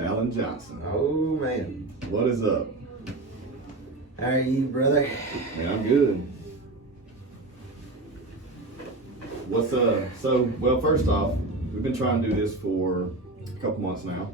Alan Johnson. Oh, man. What is up? How are you, brother? Man, I'm good. What's well, first off, we've been trying to do this for a couple months now.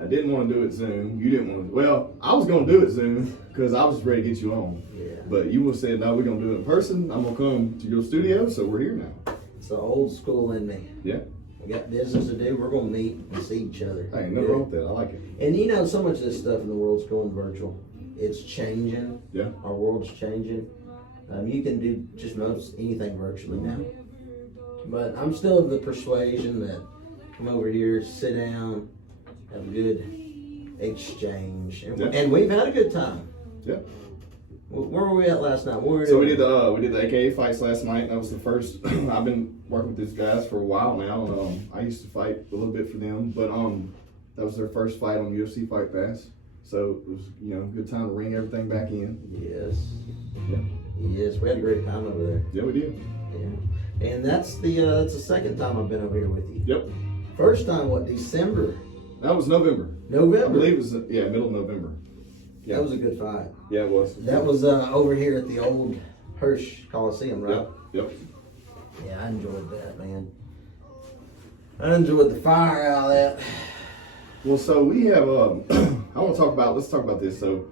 I didn't want to do it Zoom. You didn't want to. Well, I was going to do it Zoom because I was ready to get you on. Yeah. But you said, no, we're going to do it in person. I'm going to come to your studio, so we're here now. It's the old school in me. Yeah. We got business to do. We're going to meet and see each other. Hey, no wrong with that. I like it. And you know, so much of this stuff in the world's going virtual. It's changing. Yeah. Our world's changing. You can do just most anything virtually now. But I'm still of the persuasion that come over here, sit down, have a good exchange, and we've had a good time. Yeah. Where were we at last night? What were we So doing? we did the AKA fights last night. That was the first. I've been working with these guys for a while now, and I used to fight a little bit for them, but that was their first fight on UFC Fight Pass. So it was a good time to ring everything back in. Yes. Yeah. Yes, we had a great time over there. Yeah, we did. Yeah. And that's the second time I've been over here with you. Yep. First time, what, December? That was November. November? I believe it was, middle of November. Yeah. That was a good fight. Yeah, it was. That was over here at the old Hirsch Coliseum, right? Yep. Yeah, I enjoyed that, man. I enjoyed the fire out of that. Well, so we have, let's talk about this. So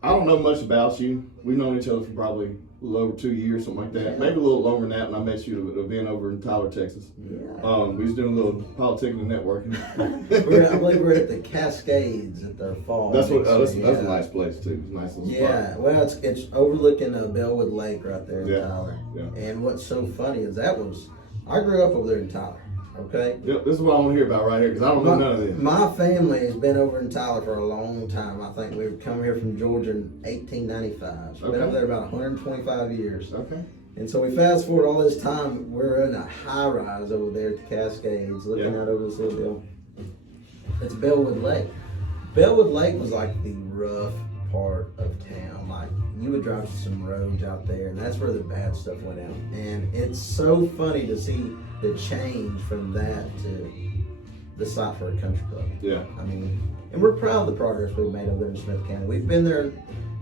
I don't know much about you. We've known each other for probably a little over 2 years, something like that. Yeah. Maybe a little longer than that, and I met you at an event over in Tyler, Texas. Yeah. We was doing a little politicking and networking. I believe we're at the Cascades at their fall. That's mixer, that's a nice place too. It's a nice little yeah, spot. well, it's overlooking Bellwood Lake right there in Tyler. Yeah. And what's so funny is I grew up over there in Tyler. Okay. Yep, this is what I want to hear about right here because I don't know none of this. My family has been over in Tyler for a long time. I think we come here from Georgia in 1895. So we've been over there about 125 years. Okay. And so we fast forward all this time, we're in a high rise over there at the Cascades, looking out over this little deal. It's Bellwood Lake. Bellwood Lake was like the rough part of town. Like you would drive some roads out there, and that's where the bad stuff went out. And it's so funny to see the change from that to the site for a country club. Yeah. I mean, and we're proud of the progress we've made over there in Smith County. We've been there,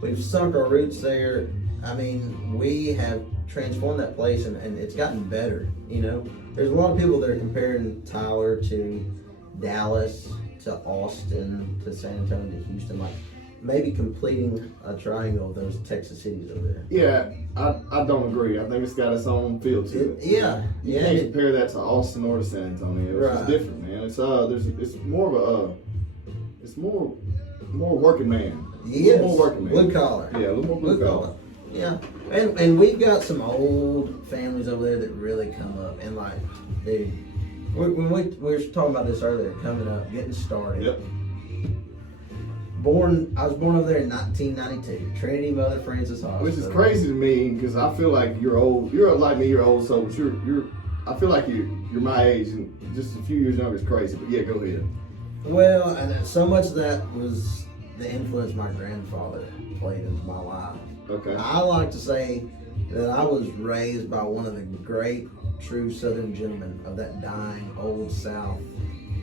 we've sunk our roots there. I mean, we have transformed that place, and it's gotten better. There's a lot of people that are comparing Tyler to Dallas, to Austin, to San Antonio, to Houston, like maybe completing a triangle of those Texas cities over there. Yeah, I don't agree. I think it's got its own feel to it. You can't compare that to Austin or to San Antonio. It's just different, man. It's more of it's more working man. Yes. More working man. Blue collar. Yeah, a little more blue collar. Yeah, and we've got some old families over there that really come up, and like, dude, when we were talking about this earlier, coming up, getting started. Yep. I was born over there in 1992, Trinity Mother Francis Hospital. Which is crazy to me because I feel like you're old. You're like me. You're old, so you're. I feel like you're my age and just a few years younger is crazy. But yeah, go ahead. Well, and so much of that was the influence my grandfather played into my life. Okay. I like to say that I was raised by one of the great, true Southern gentlemen of that dying old South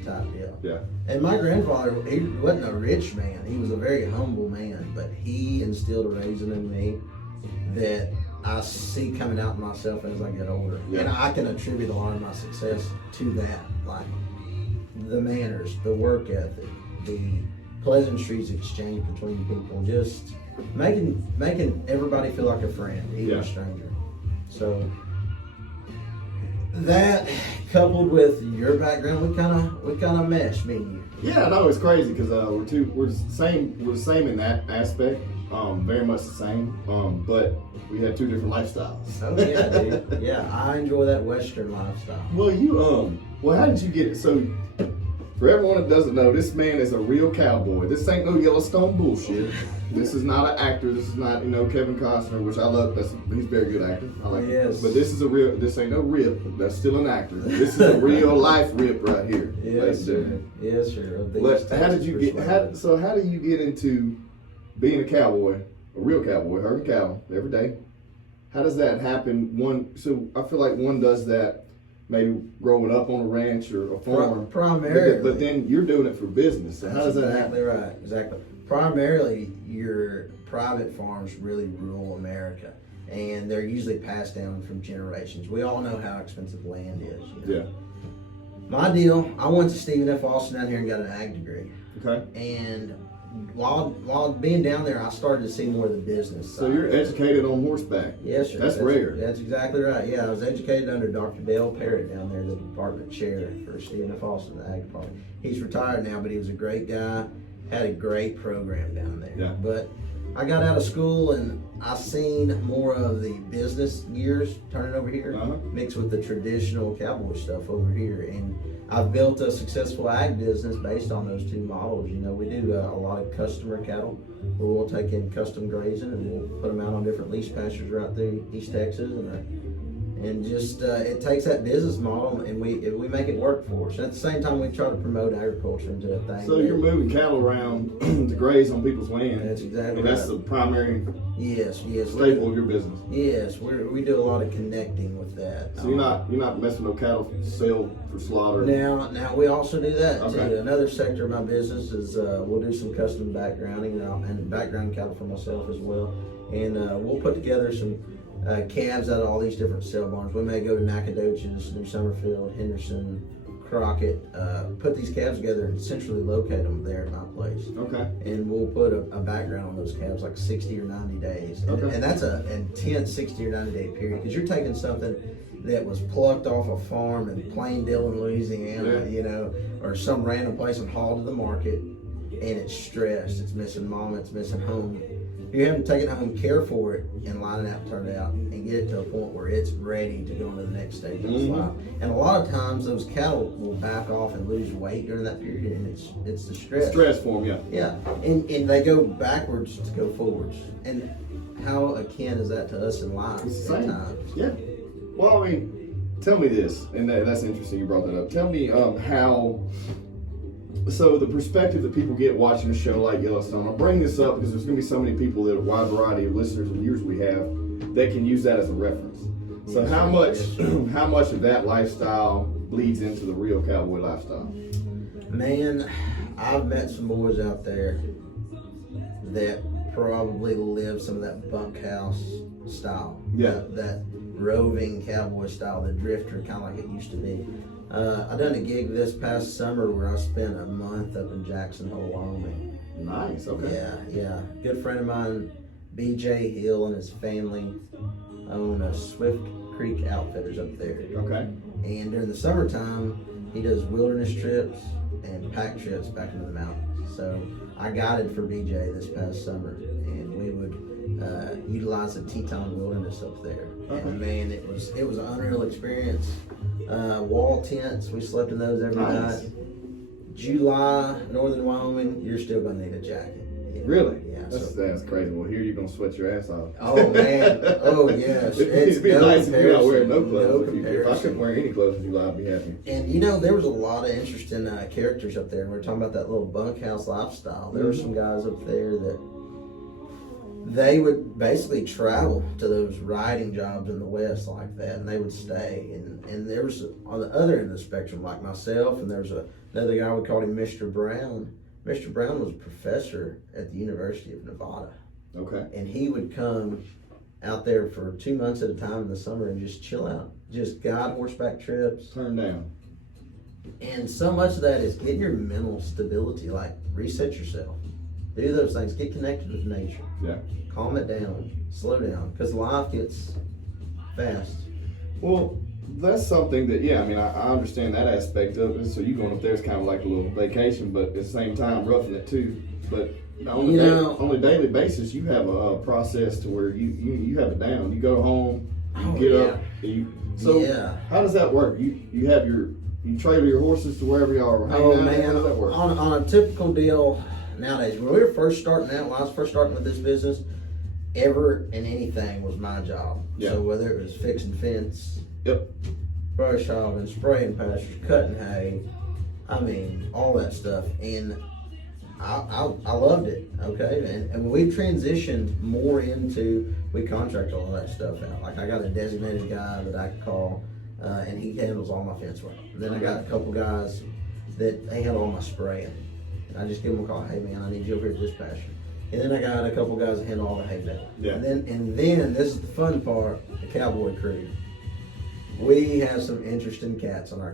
type deal. Yeah. And my grandfather, he wasn't a rich man. He was a very humble man, but he instilled a raising in me that I see coming out in myself as I get older. Yeah. And I can attribute a lot of my success to that, like the manners, the work ethic, the pleasantries exchange between people, just making everybody feel like a friend, even a stranger. So that, coupled with your background, we kind of mesh, me and you. Yeah, no, it's crazy because we're the same. We're the same in that aspect. Very much the same. But we have two different lifestyles. Oh yeah, dude. Yeah, I enjoy that Western lifestyle. Well, well, how did you get it? So, for everyone that doesn't know, this man is a real cowboy. This ain't no Yellowstone bullshit. This is not an actor. This is not, Kevin Costner, which I love. He's a very good actor. I like yes. But this is this ain't no Rip. That's still an actor. This is a real life Rip right here. Yes, sir. Yes, sir. How did you get? How do you get into being a cowboy, a real cowboy, herding cattle every day? How does that happen? So I feel like one does that maybe growing up on a ranch or a farm. Primarily. But then you're doing it for business. So how does that happen? Exactly right. Exactly. Primarily, your private farms really rule America, and they're usually passed down from generations. We all know how expensive land is. You know? Yeah. My deal, I went to Stephen F. Austin down here and got an ag degree. Okay. And while being down there, I started to see more of the business So side. you're educated on horseback. Yes, sir. That's rare. That's exactly right. Yeah, I was educated under Dr. Bale down there, the department chair for Stephen F. Austin, the ag department. He's retired now, but he was a great guy. Had a great program down there. Yeah. But I got out of school and I seen more of the business gears turning over here, mixed with the traditional cowboy stuff over here. And I've built a successful ag business based on those two models. You know, we do a lot of customer cattle where we'll take in custom grazing and we'll put them out on different lease pastures right through East Texas, and just it takes that business model and we make it work for us. At the same time, we try to promote agriculture into a thing. So you're moving cattle around to graze on people's land. That's exactly and that's right. the primary Yes. staple of your business. Yes, we do a lot of connecting with that. So you're not messing no cattle to sell for slaughter. Now we also do that Okay. too. Another sector of my business is we'll do some custom backgrounding and background cattle for myself as well, and we'll put together some calves out of all these different sale barns. We may go to Nacogdoches, New Summerfield, Henderson, Crockett, put these calves together and centrally locate them there at my place. Okay. And we'll put a background on those calves like 60 or 90 days. Okay. And that's an intense 60 or 90 day period because you're taking something that was plucked off a farm in Plaindale in Louisiana, you know, or some random place and hauled to the market, and it's stressed, it's missing mama, it's missing home. You have to take it home, care for it, and line it out, turn it out, and get it to a point where it's ready to go into the next stage of its life. And a lot of times, those cattle will back off and lose weight during that period, and it's the stress. Stress for them, yeah. Yeah, and they go backwards to go forwards. And how akin is that to us in life It's the at same. times? Yeah. Well, I mean, tell me this, and that's interesting you brought that up. Tell me how. So the perspective that people get watching a show like Yellowstone, I'll bring this up because there's going to be so many people that a wide variety of listeners and viewers we have that can use that as a reference. So how much of that lifestyle bleeds into the real cowboy lifestyle? Man, I've met some boys out there that probably live some of that bunkhouse style. Yeah. That roving cowboy style, the drifter, kind of like it used to be. I done a gig this past summer where I spent a month up in Jackson Hole, Wyoming. Nice, okay. Yeah. Good friend of mine, BJ Hill, and his family own a Swift Creek Outfitters up there. Okay. And during the summertime, he does wilderness trips and pack trips back into the mountains. So I guided for BJ this past summer, and we would utilize the Teton Wilderness up there. Okay. And man, it was an unreal experience. Wall tents, we slept in those every Nice. night. July, northern Wyoming, you're still gonna need a jacket. Yeah. Really? Yeah. That's crazy. Well, here you're going to sweat your ass off. Oh man. Oh yes. It'd be nice if you're not wearing no comparison. clothes. If I Comparison. couldn't wear any clothes in July, I'd be happy. And you know, there was a lot of interesting characters up there. We were talking about that little bunkhouse lifestyle. There were some guys up there that they would basically travel to those riding jobs in the West like that, and they would stay. And there was, on the other end of the spectrum, like myself, and there was another guy, we called him Mr. Brown. Mr. Brown was a professor at the University of Nevada. Okay. And he would come out there for 2 months at a time in the summer and just chill out, just guide horseback trips. Turn down. And so much of that is getting your mental stability, like reset yourself, do those things, get connected with nature, Yeah. calm it down, slow down, because life gets fast. Well, that's something that, yeah, I mean, I understand that aspect of it. So you going up there is kind of like a little vacation, but at the same time, roughing it too. But on a daily basis, you have a process to where you have it down. You go home, you get up. How does that work? You trailer your horses to wherever you are. Oh out? man, How does that work? on a typical deal nowadays, when we were first starting out, when I was first starting with this business, ever and anything was my job. Yeah. So whether it was fixing fence, Yep. brush hogging, spraying pastures, cutting hay, I mean, all that stuff. And I loved it, okay? And we've transitioned more into, we contract all that stuff out. Like I got a designated guy that I call and he handles all my fence work. And then I got a couple guys that they handle all my spraying. And I just give them a call, hey man, I need you over here at this pasture. And then I got a couple guys that handle all the hay bale. Yeah. And then this is the fun part, the cowboy crew. We have some interesting cats on our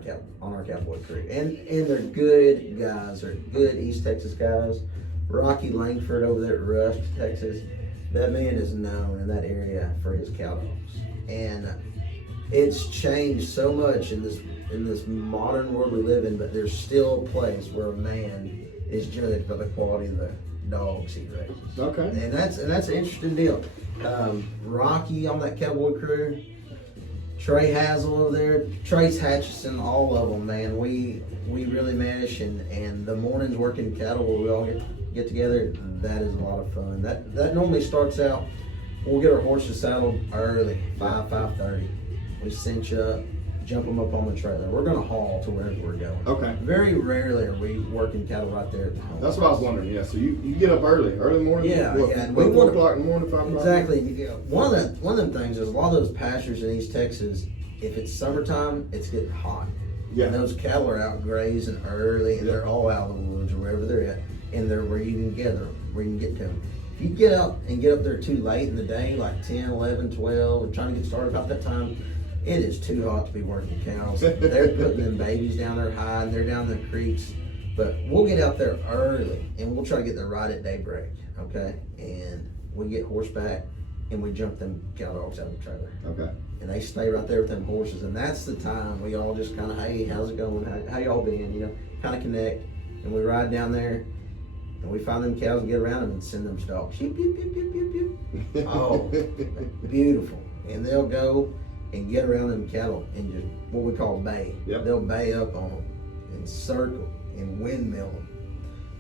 cowboy crew, and they're good guys. They're good East Texas guys. Rocky Langford over there at Rush, Texas. That man is known in that area for his cow dogs, and it's changed so much in this modern world we live in. But there's still a place where a man is judged by the quality of the dogs he raises. Okay. And that's an interesting deal. Rocky on that cowboy crew. Trey Hazel over there, Trace Hatchison, all of them, man. We really mesh, and the mornings working cattle where we all get together, that is a lot of fun. That normally starts out, we'll get our horses saddled early, 5:30. We cinch up, jump them up on the trailer. We're going to haul to wherever we're going. Okay. Very rarely are we working cattle right there at the home. That's what I was wondering. Yeah. So you get up early morning. Yeah, what, yeah. And what, we 4 want o'clock in the morning, 5 o'clock. Exactly. One of them things is a lot of those pastures in East Texas. If it's summertime, it's getting hot. Yeah. And those cattle are out grazing early, and they're all out in the woods or wherever they're at, and they're where you can gather them, where you can get to them. If you get up there too late in the day, like 10, 11, 12, and trying to get started about that time, it is too hot to be working cows. They're putting them babies down there high, and they're down the creeks. But we'll get out there early, and we'll try to get there right at daybreak, okay? And we get horseback, and we jump them cow dogs out of the trailer. Okay. And they stay right there with them horses, and that's the time we all just kind of, hey, how's it going? How y'all been? You know, kind of connect, and we ride down there, and we find them cows and get around them and send them stalks. Beep, beep, beep, beep, beep, beep. Oh, beautiful. And they'll go and get around them cattle and just what we call bay. Yep. They'll bay up on them and circle and windmill them,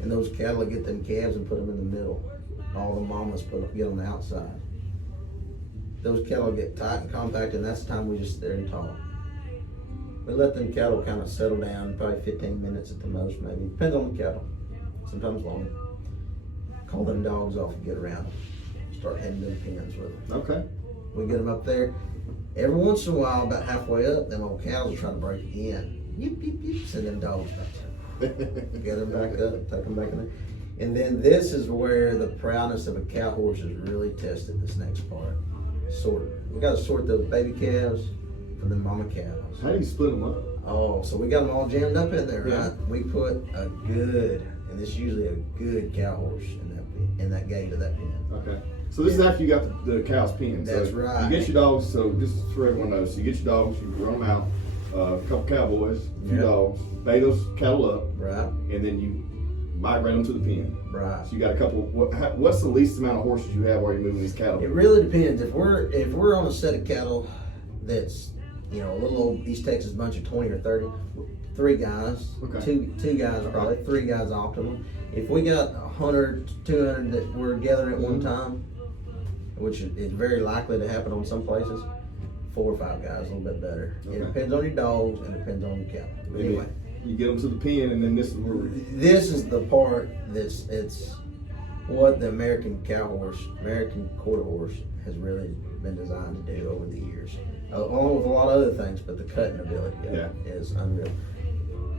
and those cattle get them calves and put them in the middle. All the mamas get on the outside. Those cattle get tight and compact, and that's the time we just sit there and talk. We let them cattle kind of settle down, probably 15 minutes at the most, maybe. Depends on the cattle, sometimes longer. Call them dogs off and get around them. Start heading to the pens with them. Okay. We get them up there. Every once in a while, about halfway up, them old cows will try to break in. Yip, yip, yip. Send them dogs back there. Get them back up, take them back in there. And then this is where the proudness of a cow horse is really tested, this next part. Sorting. We got to sort those baby calves from the mama cows. How do you split them up? Oh, so we got them all jammed up in there, Yeah. right? We put a good, and this is usually a good cow horse in that gate of that pen. Okay. So this is after you got the cows pinned. That's so right. You get your dogs. So just for everyone knows, so you get your dogs, you run them out, a couple cowboys, a few Yeah. dogs, bait those cattle up, Right, and then you migrate them to the pen. right. So you got a couple. What's the least amount of horses you have while you're moving these cattle? It really depends. If we're on a set of cattle that's, you know, a little old East Texas bunch of 20 or 30, 3 guys, Okay. two guys probably, 3 guys optimum. If we got 100, 200 that we're gathering at one time, which is very likely to happen on some places, 4 or 5 guys, a little bit better. Okay. It depends on your dogs and it depends on your cattle. But Maybe anyway, you get them to the pen, and then this is where. this is the part it's what the American quarter horse has really been designed to do over the years, along with a lot of other things, but the cutting ability of it is unreal.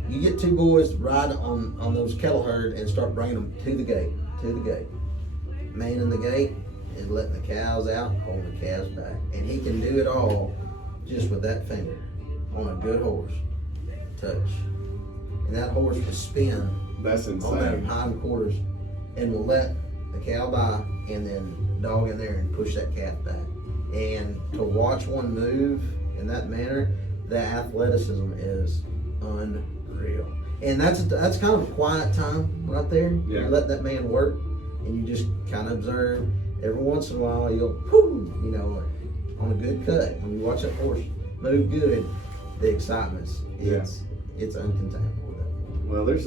You get 2 boys to ride on those cattle herd and start bringing them to the gate. Man in the gate is letting the cows out, holding the calves back, and he can do it all just with that finger on a good horse. Touch, and that horse will spin That's on that insane. hind quarters and will let the cow by and then dog in there and push that calf back. And to watch one move in that manner, the athleticism is unreal. And that's kind of a quiet time right there. Yeah. You let that man work and you just kind of observe. Every once in a while you'll, whoo, you know, on a good cut. When you watch that horse move good, the excitement's it's uncontainable. Well, there's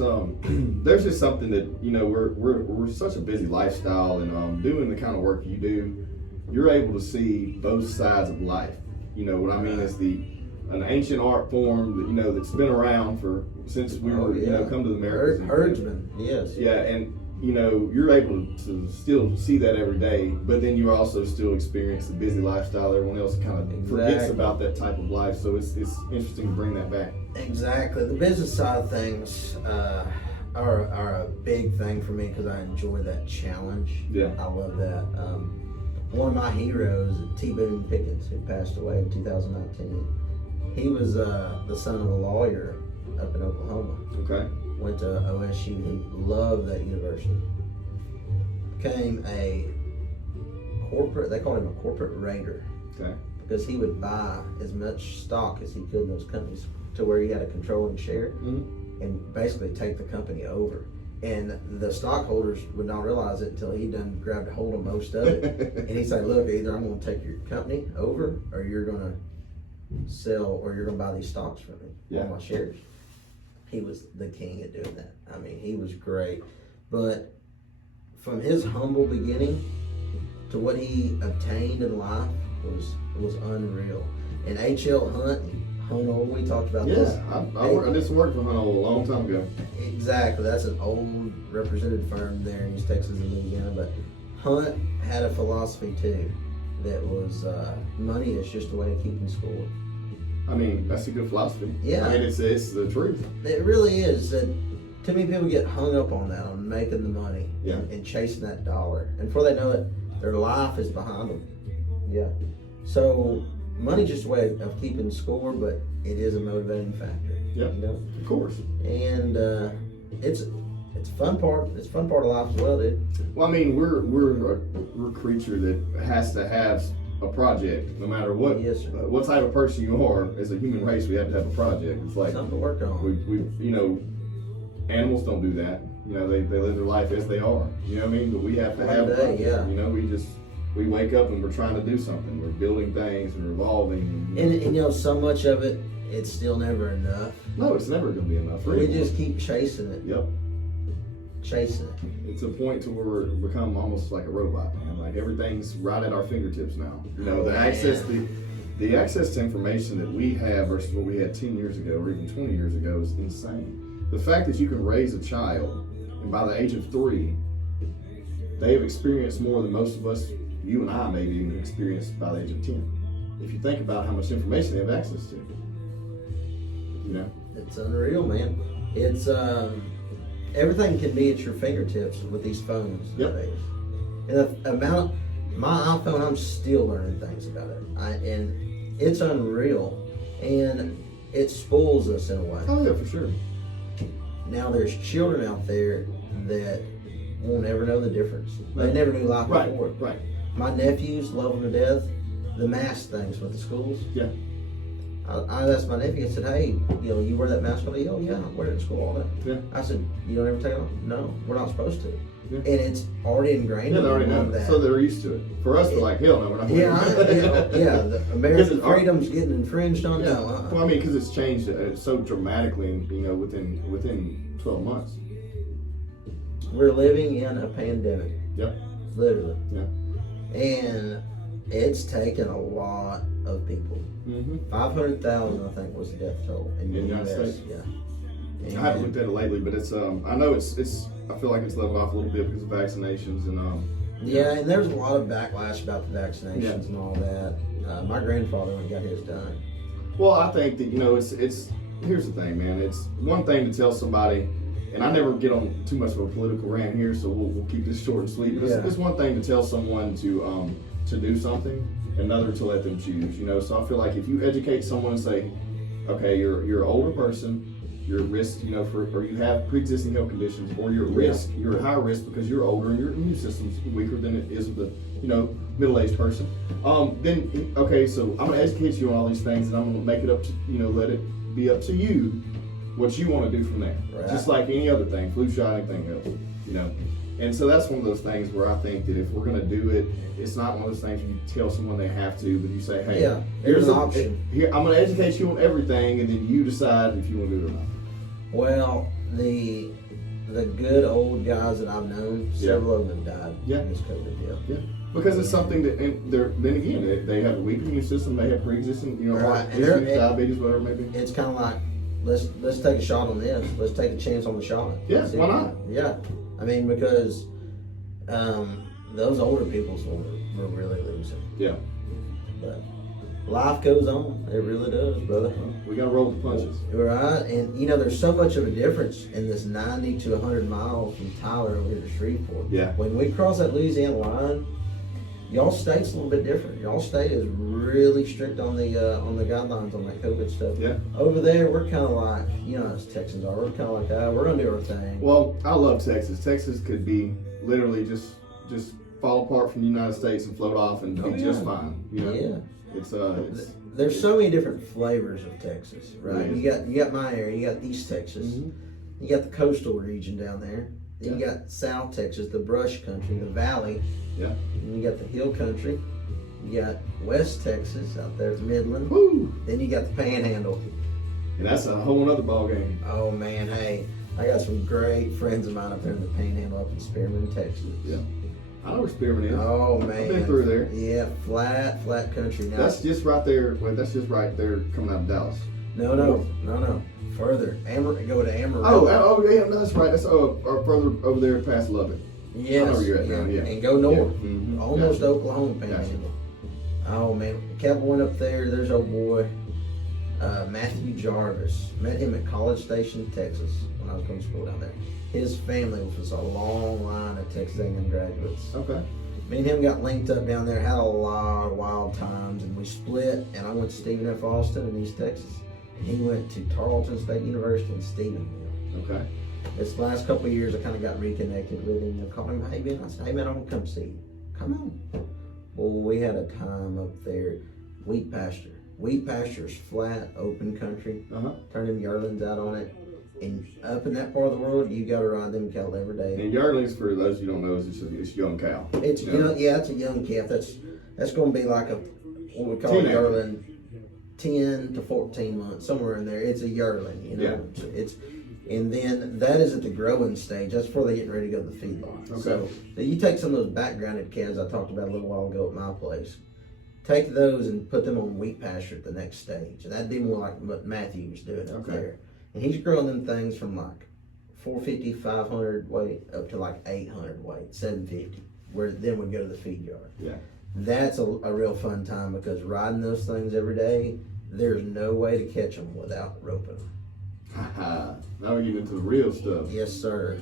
just something that, you know, we're such a busy lifestyle, and doing the kind of work you do, you're able to see both sides of life. You know what I mean? It's an ancient art form that, you know, that's been around since we were, you know, come to the Americas. Herdsman, yes. Yeah, you know, you're able to still see that every day, but then you also still experience the busy lifestyle. Everyone else kind of forgets about that type of life. So it's interesting to bring that back. Exactly. The business side of things are a big thing for me because I enjoy that challenge. Yeah. I love that. One of my heroes, T. Boone Pickens, who passed away in 2019, he was the son of a lawyer up in Oklahoma. Okay. Went to OSU. He loved that university. Became a corporate, they called him a corporate raider. Okay. Because he would buy as much stock as he could in those companies to where he had a controlling share and basically take the company over. And the stockholders would not realize it until he done grabbed a hold of most of it. And he'd say, look, either I'm going to take your company over or you're going to sell or you're going to buy these stocks from me, all my shares. He was the king at doing that. I mean, he was great. But from his humble beginning to what he obtained in life was unreal. And H.L. Hunt, we talked about this. I did some work for Hunt a long time ago. Exactly. That's an old represented firm there in East Texas and Louisiana. But Hunt had a philosophy too that was money is just a way of keeping score. I mean, that's a good philosophy. Yeah. I mean, it's the truth. It really is. That too many people get hung up on that, on making the money and chasing that dollar. And before they know it, their life is behind them. Yeah. So money's just a way of keeping score, but it is a motivating factor. Yeah. You know? Of course. And it's a fun part. It's a fun part of life as well, dude. Well, I mean, we're a creature that has to have a project, no matter what. Yes, sir. What type of person you are. As a human race, we have to have a project. It's like something to work on. We you know, animals don't do that. You know, they live their life as they are. You know what I mean? But we have to have a project. Yeah. You know, we wake up and we're trying to do something. We're building things and revolving. And you know, so much of it, it's still never enough. No, it's never going to be enough. We just keep chasing it. Yep. Chasing it. It's a point to where we become almost like a robot, man. Like everything's right at our fingertips now. You know, the access to information that we have versus what we had 10 years ago or even 20 years ago is insane. The fact that you can raise a child and by the age of 3, they have experienced more than most of us, you and I maybe even experienced by the age of 10. If you think about how much information they have access to. You know? It's unreal, man. It's everything can be at your fingertips with these phones nowadays. And the amount, my iPhone, I'm still learning things about it. And it's unreal. And it spoils us in a way. Oh yeah, for sure. Now there's children out there that won't ever know the difference. They never knew life before. Right. My nephews love them to death. The mask things with the schools. Yeah. I asked my nephew, I said, hey, you know, you wear that mask all day? Oh, yeah, I wear it in school all day. Yeah. I said, you don't ever take it off? No, we're not supposed to. Yeah. And it's already ingrained in they already know that. So they're used to it. For us, they're like, hell no, we're not going Yeah, the American freedom's getting infringed on. Yeah. No. Well, I mean, because it's changed so dramatically, you know, within 12 months. We're living in a pandemic. Yep. Literally. Yeah. And it's taken a lot of people. 500,000, I think, was the death toll in the United US. States. Yeah. And I haven't looked at it lately, but it's I know it's I feel like it's leveled off a little bit because of vaccinations and yeah, and there's a lot of backlash about the vaccinations and all that. My grandfather went and got his done. Well, I think that, you know, it's here's the thing, man. It's one thing to tell somebody, and I never get on too much of a political rant here, so we'll keep this short and sweet. But it's one thing to tell someone to do something, another to let them choose. You know, so I feel like if you educate someone and say, okay, you're an older person, you're at risk, you know, or you have pre-existing health conditions, or you're at risk, you're at high risk because you're older and your immune system's weaker than it is with a, you know, middle-aged person. Then okay, so I'm gonna educate you on all these things, and I'm gonna make it up to, you know, let it be up to you what you want to do from there. Right. Just like any other thing, flu shot, anything else, you know. And so that's one of those things where I think that if we're gonna do it, it's not one of those things where you tell someone they have to, but you say, hey, here's an option. Here, I'm gonna educate you on everything, and then you decide if you want to do it or not. Well, the good old guys that I've known, several of them died in this COVID deal. Yeah, because it's something that, and then again, they have a weak immune system, they have pre-existing, you know, heart issues, diabetes, whatever it may be. It's kind of like, let's take a shot on this. Let's take a chance on the shot. Yeah, why not? Yeah. I mean, because those older peoples were really losing. Yeah. But life goes on. It really does, brother. We got to roll the punches. Right, and there's so much of a difference in this 90 to 100 miles from Tyler over here to Shreveport. Yeah. When we cross that Louisiana line, y'all state's a little bit different. Y'all state is really strict on the guidelines on that COVID stuff. Yeah. Over there, we're kind of like, as Texans are. We're kind of like, we're gonna do our thing. Well, I love Texas. Texas could be literally just fall apart from the United States and float off and be just fine. Yeah. It's There's so many different flavors of Texas, right? Really You got my area. You got East Texas. Mm-hmm. You got the coastal region down there. Then you got South Texas, the brush country, the valley. Yeah. And you got the hill country. You got West Texas out there at the Midland. Woo! Then you got the Panhandle. And that's a whole other ball game. Oh man, hey, I got some great friends of mine up there in the Panhandle, up in Spearman, Texas. Yeah. I know where Spearman is. Oh man, I've been through there. Yeah, flat country. Now That's just right there. Well, that's just right there coming out of Dallas. No. Further, go to Amarillo. Oh, yeah, that's right. That's further over there past Lubbock. Yes, I know where you're at now, yeah. And go north, Yeah. Mm-hmm. almost Gotcha. Oklahoma Panhandle. Oh man, Kevin went up there. There's old boy Matthew Jarvis. Met him at College Station, Texas, when I was going to school down there. His family was a long line of Texas A&M graduates. Okay. Me and him got linked up down there, had a lot of wild times, and we split. And I went to Stephen F. Austin in East Texas. And he went to Tarleton State University in Stephenville. Okay. This last couple of years, I kind of got reconnected with him. I called him, hey man, I said, hey man, I'm gonna come see you. Come on. Well, we had a time up there, wheat pasture. Wheat pasture is flat, open country. Turn them yearlings out on it. And up in that part of the world, you got to ride them cattle every day. And yearlings, for those you don't know, is it's a young cow. It's it's a young calf. That's going to be like what we call a yearling, 10 to 14 months, somewhere in there. It's a yearling, Yeah. And then that is at the growing stage. That's before they're getting ready to go to the feedlot. Okay. So you take some of those backgrounded calves I talked about a little while ago at my place. Take those and put them on wheat pasture at the next stage. And that'd be more like what Matthew was doing up there. And he's growing them things from like 450, 500 weight up to like 800 weight, 750, where then we go to the feed yard. Yeah. That's a real fun time because riding those things every day, there's no way to catch them without roping them. Now we're getting into the real stuff. Yes, sir.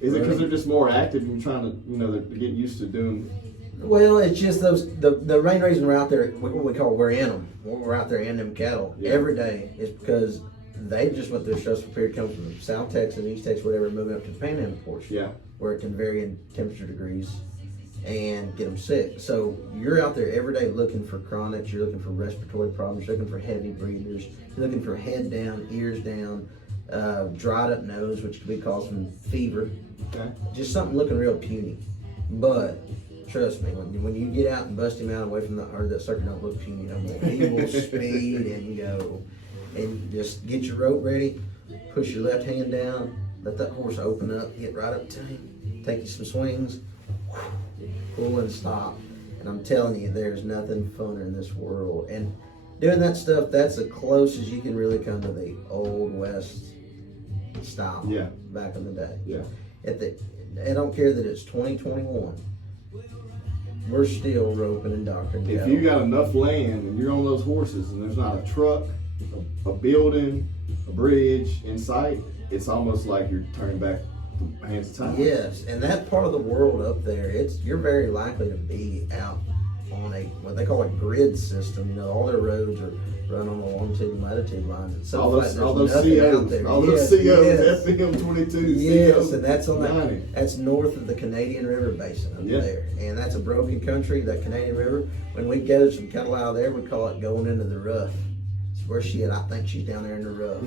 Is it because they're just more active and you're trying to, they're getting used to doing? Well, it's just the main reason we're out there, what we call we're in them, when we're out there in them cattle every day is because they just went through a stressful period coming from South Texas, East Texas, whatever, moving up to the Panhandle portion, where it can vary in temperature degrees and get them sick. So you're out there every day looking for chronics, you're looking for respiratory problems, you're looking for heavy breathers, you're looking for head down, ears down, dried up nose, which could be caused from fever. Okay. Just something looking real puny. But trust me, when you get out and bust him out away from the herd, that sucker don't look puny no more. He will speed and go. And just get your rope ready, push your left hand down, let that horse open up, get right up to him, take you some swings, pull and stop. And I'm telling you, there's nothing funner in this world. And doing that stuff, that's the closest you can really come to the old West style back in the day. Yeah. I don't care that it's 2021. We're still roping and doctoring. If you got enough land and you're on those horses and there's not a truck, a building, a bridge in sight, it's almost like you're turning back the hands of time. Yes, and that part of the world up there, you're very likely to be out on what they call a grid system. All their roads are run on the longitude and latitude lines. And so all those COs, yes. FM 22, yes, and that's on 90. That's north of the Canadian River Basin up there, and that's a broken country. That Canadian River. When we gather some cattle out of there, we call it going into the rough. Where's she at? I think she's down there in the rough.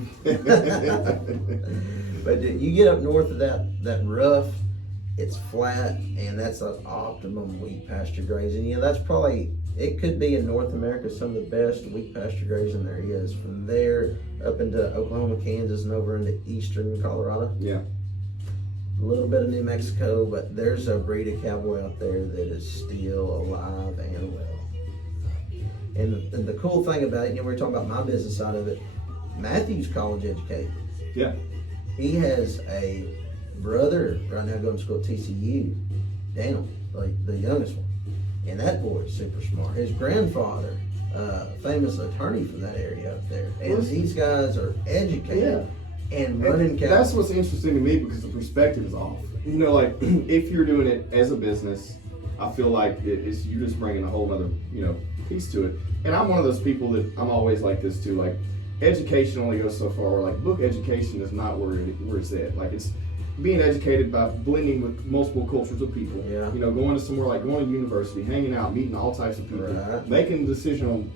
But you get up north of that rough, it's flat, and that's an optimum wheat pasture grazing. That's probably, it could be in North America some of the best wheat pasture grazing there is. From there up into Oklahoma, Kansas, and over into eastern Colorado. Yeah. A little bit of New Mexico, but there's a breed of cowboy out there that is still alive and well. And the cool thing about it, we're talking about my business side of it, Matthew's college educated. Yeah. He has a brother right now going to school at TCU, Daniel, like the youngest one. And that boy is super smart. His grandfather, famous attorney from that area up there. And these guys are educated and running cowboys. That's what's interesting to me because the perspective is off. You know, like if you're doing it as a business, I feel like you're just bringing a whole other, piece to it. And I'm one of those people that I'm always like this too. Like education only goes so far. Like book education is not where it's at. Like it's being educated by blending with multiple cultures of people. Yeah. Going to somewhere like going to university, hanging out, meeting all types of people, making a decision on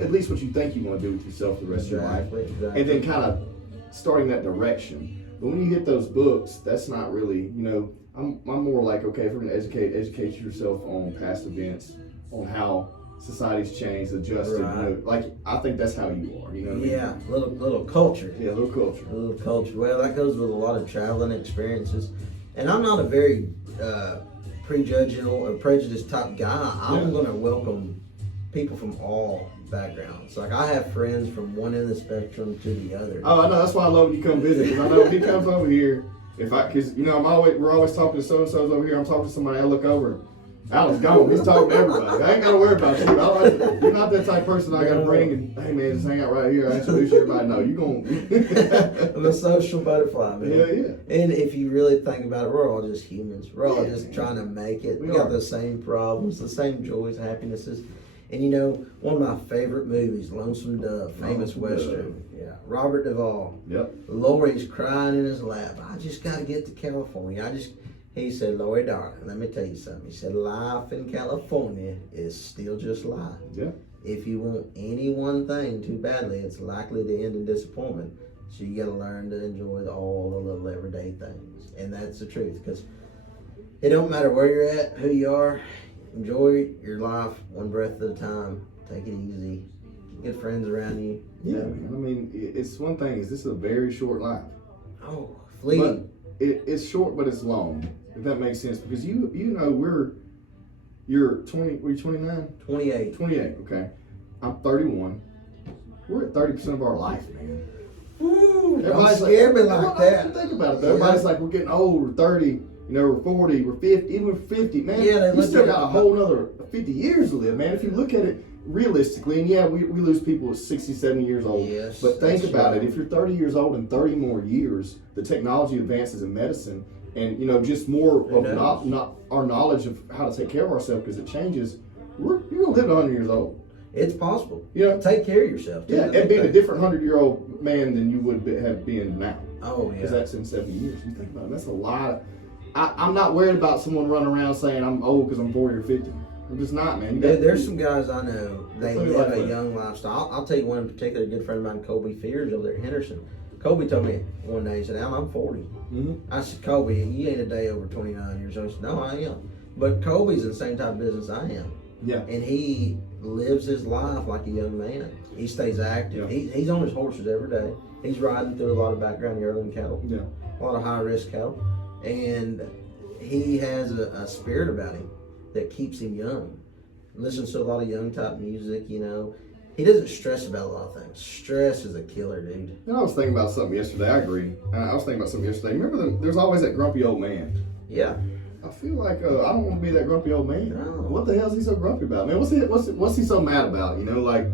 at least what you think you want to do with yourself the rest of your life, and then kind of starting that direction. But when you hit those books, that's not really, I'm more like, okay, if we're going to educate yourself on past events, on how society's changed, adjusted. I think that's how you are. You know what I mean? Yeah, little culture. Yeah, little culture. A little culture. Well, that goes with a lot of traveling experiences. And I'm not a very prejudging or prejudiced type guy. I'm going to welcome people from all backgrounds. Like I have friends from one end of the spectrum to the other. Oh, I know. That's why I love when you come visit. Because I know if he comes over here, we're always talking to so and so's over here. I'm talking to somebody. I look over. Alan's gone. He's talking to everybody. I ain't got to worry about you. You're not that type of person I got to bring and, hey man, just hang out right here. I introduce everybody. No, you going I'm a social butterfly, man. Yeah. And if you really think about it, we're all just humans. We're all just trying to make it. We got the same problems, the same joys, happinesses. And one of my favorite movies, Lonesome Dove, famous Western. Yeah. Robert Duvall. Yep. Lori's crying in his lap. I just got to get to California. He said, Lori, darling, let me tell you something. He said, life in California is still just life. Yeah. If you want any one thing too badly, it's likely to end in disappointment. So you got to learn to enjoy all the little everyday things. And that's the truth. Because it don't matter where you're at, who you are. Enjoy your life one breath at a time. Take it easy. Get friends around you. Yeah, man. I mean, it's one thing. This is a very short life. Oh, fleeting. It's short, but it's long. If that makes sense, because you're 20. Were you 29? 28. 28. Okay. I'm 31. We're at 30% of our life, man. Ooh, everybody's scare me like that. Think about it though. Everybody's like, we're getting old. We're 30. We're 40. We're 50. Even 50, man. Yeah, you still got a whole nother 50 years to live, man. If you look at it realistically, and we lose people at 60, 70 years old. Yes, but think about it. If you're 30 years old in 30 more years, the technology advances in medicine, and just more of not our knowledge of how to take care of ourselves because it changes. You're gonna live to 100 years old. It's possible. Take care of yourself. Too. Yeah, and being a different 100-year-old man than you would have been now. Oh yeah. Because that's in 70 years. You think about it. That's a lot. I'm not worried about someone running around saying I'm old because I'm 40 or 50. I'm just not, man. There's some guys I know. They live a young lifestyle. I'll tell you one in particular. A good friend of mine, Colby Fears, over there at Henderson. Colby told me one day, he said, Al, I'm 40. Mm-hmm. I said, Colby, you ain't a day over 29 years old. He said, no, I am. But Colby's in the same type of business I am. Yeah. And he lives his life like a young man. He stays active. Yeah. He's on his horses every day. He's riding through a lot of background yearling cattle. Yeah. A lot of high-risk cattle. And he has a spirit about him that keeps him young. Listens to a lot of young type music, He doesn't stress about a lot of things. Stress is a killer, dude. I was thinking about something yesterday. I agree. I was thinking about something yesterday. Remember, there's always that grumpy old man. Yeah. I feel like I don't want to be that grumpy old man. No. What the hell is he so grumpy about, man? What's he so mad about? Like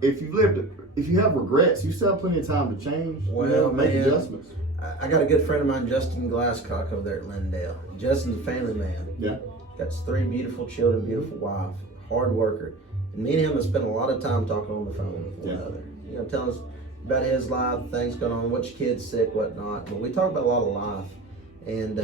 if you have regrets, you still have plenty of time to change. Well, make man, adjustments. I got a good friend of mine, Justin Glasscock, over there at Lindale. Justin's a family man. Yeah. Got 3 beautiful children, beautiful wife, hard worker. And me and him have spent a lot of time talking on the phone with one another. Telling us about his life, things going on, which kid's sick, whatnot. But we talk about a lot of life. And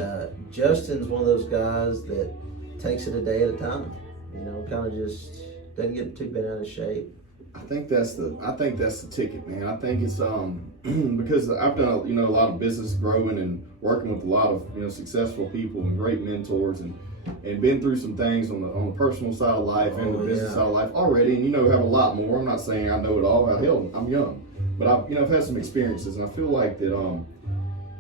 Justin's one of those guys that takes it a day at a time. Kind of just doesn't get too bent out of shape. I think that's the ticket, man. I think it's because I've done a lot of business growing and working with a lot of successful people and great mentors and been through some things on the personal side of life and the business side of life already, and have a lot more. I'm not saying I know it all. Hell, I'm young, but I've had some experiences, and I feel like that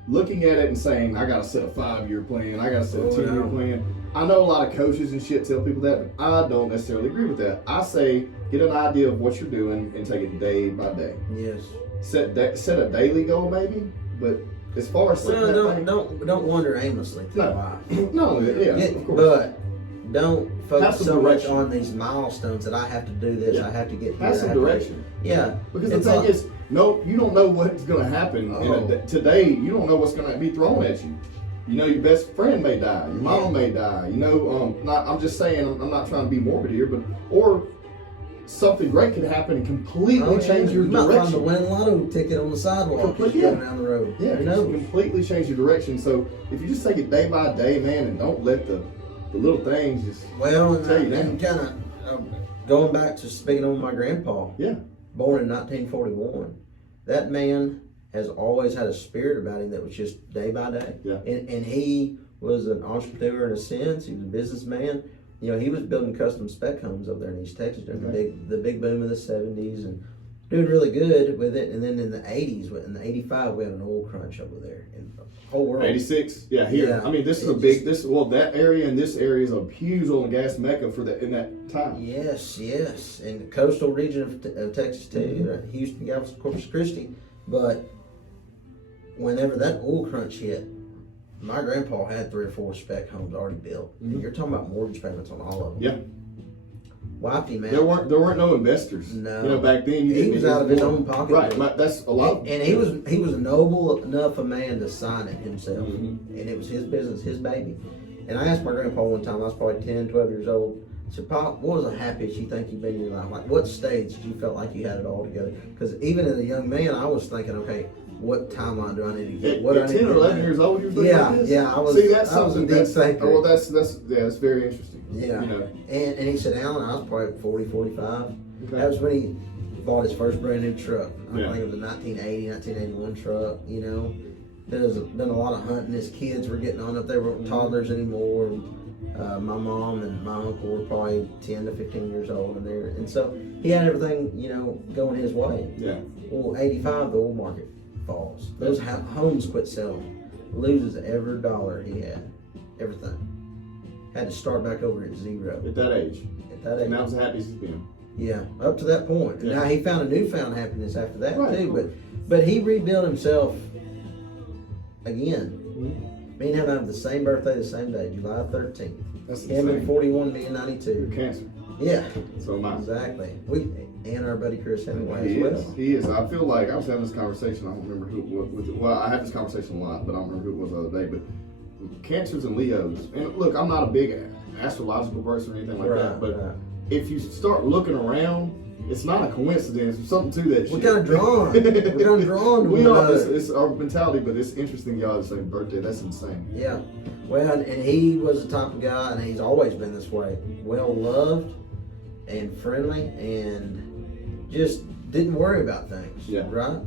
looking at it and saying I gotta set a 5-year plan, I gotta set a 10-year plan. I know a lot of coaches and shit tell people that, but I don't necessarily agree with that. I say get an idea of what you're doing and take it day by day. Yes. Set a daily goal maybe, but as far as don't wander aimlessly through life. No, yeah, of course. But don't focus so much direction on these milestones that I have to do this, I have to get here. Have some direction. Yeah. Because the thing is, no, you don't know what's going to happen today. You don't know what's going to be thrown at you. You know, your best friend may die. Your mom may die. You know, I'm just saying, I'm not trying to be morbid here, or something great could happen and completely change your direction. You might find the winning lotto ticket on the sidewalk as you're going down the road. Yeah, completely change your direction. So if you just take it day by day, man, and don't let the little things just tell you that. And kind of going back to speaking on my grandpa. Yeah. Born in 1941. That man has always had a spirit about him that was just day by day. Yeah. And he was an entrepreneur in a sense. He was a businessman. You know, he was building custom spec homes over there in East Texas during the big boom of the 70s and doing really good with it. And then in the 80s, in the 85, we had an oil crunch over there. And the whole world. 86, yeah, here. Yeah, I mean, this is a big, that area and this area is a huge oil and gas mecca in that time. Yes. And the coastal region of Texas too, Houston, Galveston, Corpus Christi. But whenever that oil crunch hit, my grandpa had 3 or 4 spec homes already built. And you're talking about mortgage payments on all of them. Yeah. Wifey, man. There weren't no investors. No. You know, back then he was out of his own pocket. Right. That's a lot. And he was a noble enough a man to sign it himself. And it was his business, his baby. And I asked my grandpa one time, I was probably 10, 12 years old. I said, Pop, what was the happiest you think you've been in your life? Like, what stage did you felt like you had it all together? Because even as a young man, I was thinking, okay, what timeline do I need to get? At 10 or 11 years old, you're thinking like this? Yeah, I was. See, that's something that's that's very interesting. Yeah. You know. And he said, Alan, I was probably 40, 45. Okay. That was when he bought his first brand new truck. I think it was a 1980, 1981 truck, you know. Done a lot of hunting. His kids were getting on up. They weren't toddlers anymore. My mom and my uncle were probably 10 to 15 years old in there. And so he had everything, you know, going his way. Yeah. Well, 85, the oil market falls. Those homes quit selling. Loses every dollar he had. Everything. Had to start back over at zero. At that age. And that was the happiest he's been. Yeah, up to that point. And now he found a newfound happiness after that too. But he rebuilt himself again. Me and him have the same birthday, the same day, July 13th. That's him insane. in 41, me in 92. Cancer. Yeah. So am I. Exactly. And our buddy Chris Hemingway He as well. He is. I feel like I was having this conversation. I don't remember who it was. Well, I had this conversation a lot, but I don't remember who it was the other day. But Cancers and Leos. And look, I'm not a big astrological person or anything like that. But if you start looking around, it's not a coincidence. There's something to that shit. We're kind of drawn. We're kind of drawn to we are. It's our mentality, but it's interesting y'all have the same birthday. That's insane. Yeah. Well, and he was the type of guy, and he's always been this way. Well loved and friendly, and just didn't worry about things. Yeah. Right.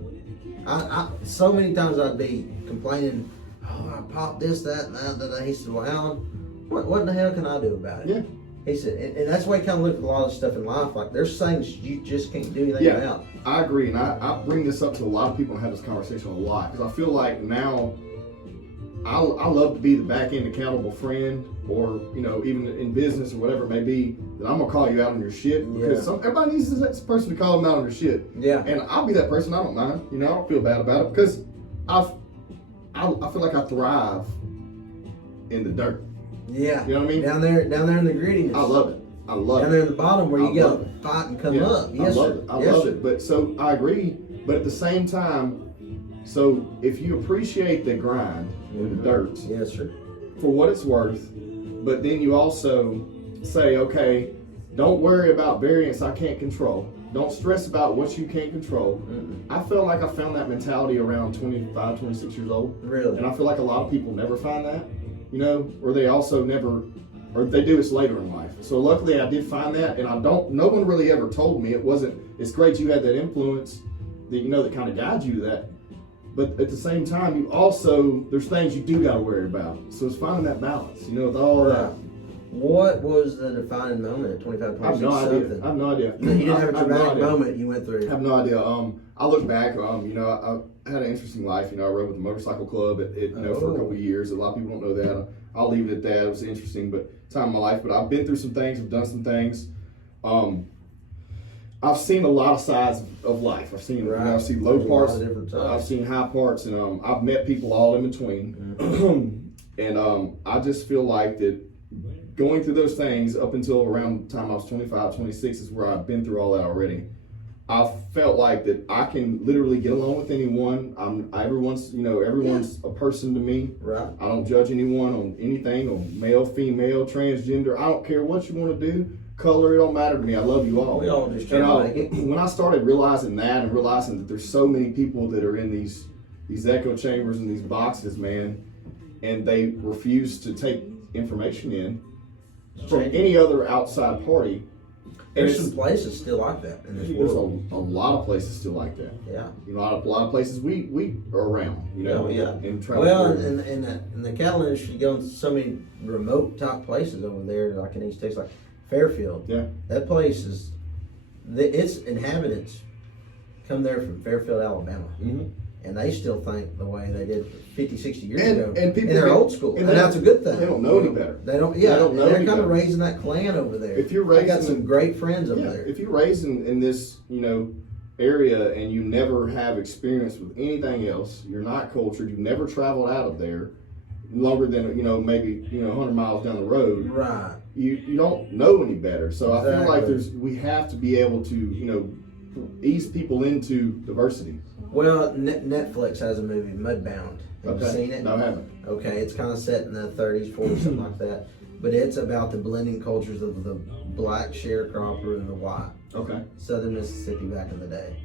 I so many times I'd be complaining, oh, I popped this, that, and that. He said, well, Alan, what in the hell can I do about it? Yeah. He said, and that's why I kind of look at a lot of stuff in life. Like, there's things you just can't do anything about. I agree, and I bring this up to a lot of people and have this conversation a lot because I feel like now I love to be the back end accountable friend, or you know, even in business or whatever it may be, that I'm gonna call you out on your shit because everybody needs this person to call them out on their shit. Yeah, and I'll be that person. I don't mind. You know, I don't feel bad about it because I feel like I thrive in the dirt. Yeah, you know what I mean? Down there in the grittiness. I love it. Down there in the bottom where you gotta fight and come up. Yes, I love it. But so I agree. But at the same time, so if you appreciate the grind and the dirt, yes, sir, for what it's worth, but then you also say, okay, don't worry about variance I can't control. Don't stress about what you can't control. I feel like I found that mentality around 25, 26 years old. Really? And I feel like a lot of people never find that. You know, or they also never, or if they do, it's later in life. So luckily I did find that, and no one really ever told me. It's great you had that influence that, you know, that kind of guides you to that. But at the same time, you also, there's things you do got to worry about. So it's finding that balance, you know, with all that. What was the defining moment at 25, 26? I have no idea. You didn't have a dramatic moment you went through. I have no idea. I look back, you know, I had an interesting life. You know, I rode with the motorcycle club for a couple of years. A lot of people don't know that. I'll leave it at that. It was interesting, but time of my life. But I've been through some things. I've done some things. I've seen a lot of sides of life. I've seen, Right. I've seen low There's a parts. lot of different I've types. seen high parts, and I've met people all in between. And I just feel like that going through those things up until around the time I was 25, 26 is where I've been through all that already. I felt like that I can literally get along with anyone. Everyone's a person to me. Right. I don't judge anyone on anything, on male, female, transgender. I don't care what you want to do. Color, it don't matter to me. I love you all. We all just try to make it. When I started realizing that and realizing that there's so many people that are in these echo chambers and these boxes, man, and they refuse to take information in from any other outside party. There's some places still like that in this There's world. a lot of places still like that. Yeah. You know, a lot of places we are around. You know, and travel. Well, in the cattle industry, you go to so many remote type places over there, like in East Texas, like Fairfield. Yeah. That place its inhabitants come there from Fairfield, Alabama. Mm-hmm. And they still think the way they did 50, 60 years ago. And people, they're old school. And that's a good thing. They don't know any better. They don't, yeah. They don't know they're any kind of better. raising that clan over there. If you're I raised got some great friends over there. If you're raised in this, area and you never have experience with anything else, you're not cultured, you've never traveled out of there longer than, maybe, 100 miles down the road. Right. You don't know any better. So I feel like Exactly. we have to be able to, ease people into diversity. Well, Netflix has a movie, Mudbound. Have you seen it? No, I haven't. Okay, it's kind of set in the 30s, 40s, something like that. But it's about the blending cultures of the black sharecropper and the white. Okay. Southern Mississippi back in the day.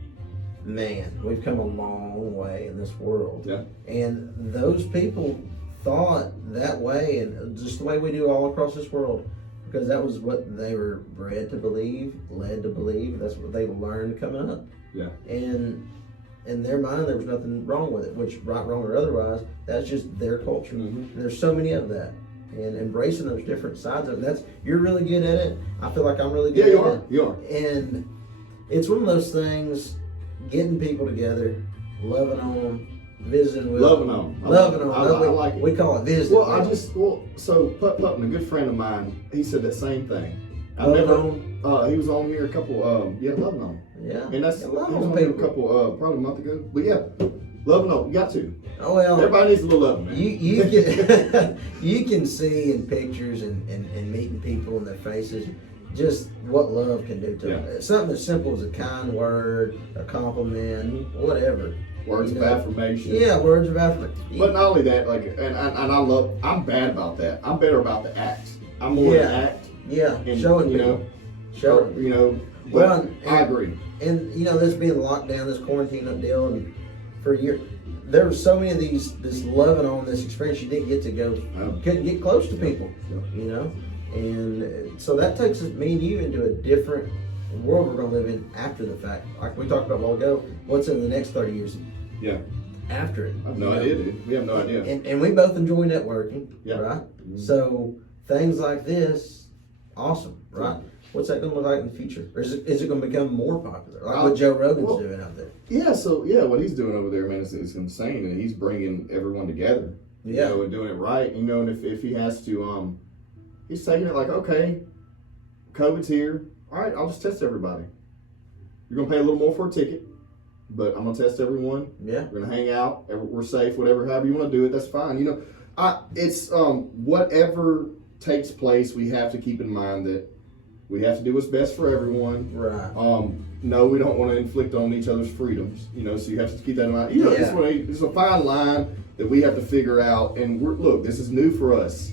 Man, we've come a long way in this world. Yeah. And those people thought that way, and just the way we do all across this world, because that was what they were bred to believe, led to believe. That's what they learned coming up. Yeah. And in their mind, there was nothing wrong with it, which right, wrong, or otherwise, that's just their culture. Mm-hmm. And there's so many of that. And embracing those different sides of it, you're really good at it. I feel like I'm really good at it. You are. And it's one of those things, getting people together, loving on them, visiting with Loving them. on them. Loving on I them. like it. We call it visiting. Well, so Putt Putman, a good friend of mine, he said that same thing. Loving He was on here a couple, loving on. Yeah. And that's, A he lot was of on here a people. couple, probably a month ago. But yeah, loving on, you got to. Oh, well. Everybody needs a little loving, man. You can you can see in pictures and meeting people in their faces just what love can do to them. Something as simple as a kind word, a compliment, whatever. Words of affirmation. Yeah, words of affirmation. But not only that, I'm bad about that. I'm better about the act. I'm more the act. Yeah, And, showing people. Showing. But Well, I agree. And this being locked down, this quarantine deal, and for years, there were so many of this loving on this experience. You didn't get to go, couldn't get close to people, and so that takes me and you into a different world we're going to live in after the fact. Like we talked about a while ago, what's in the next 30 years? Yeah. After it, I have no idea, dude. We have no idea. And we both enjoy networking, Yeah. right? Mm-hmm. So things like this, awesome, right? What's that going to look like in the future? Or is it going to become more popular, like what Joe Rogan's doing out there? Yeah, so what he's doing over there, man, is insane, and he's bringing everyone together, and doing it right, and if he has to, he's taking it like, okay, COVID's here, all right, I'll just test everybody. You're gonna pay a little more for a ticket, but I'm gonna test everyone. Yeah, we're gonna hang out, we're safe, however you want to do it, that's fine. It's whatever takes place, we have to keep in mind that we have to do what's best for everyone. right. No, we don't want to inflict on each other's freedoms, so you have to keep that in mind. It's a fine line that we have to figure out, and look, this is new for us.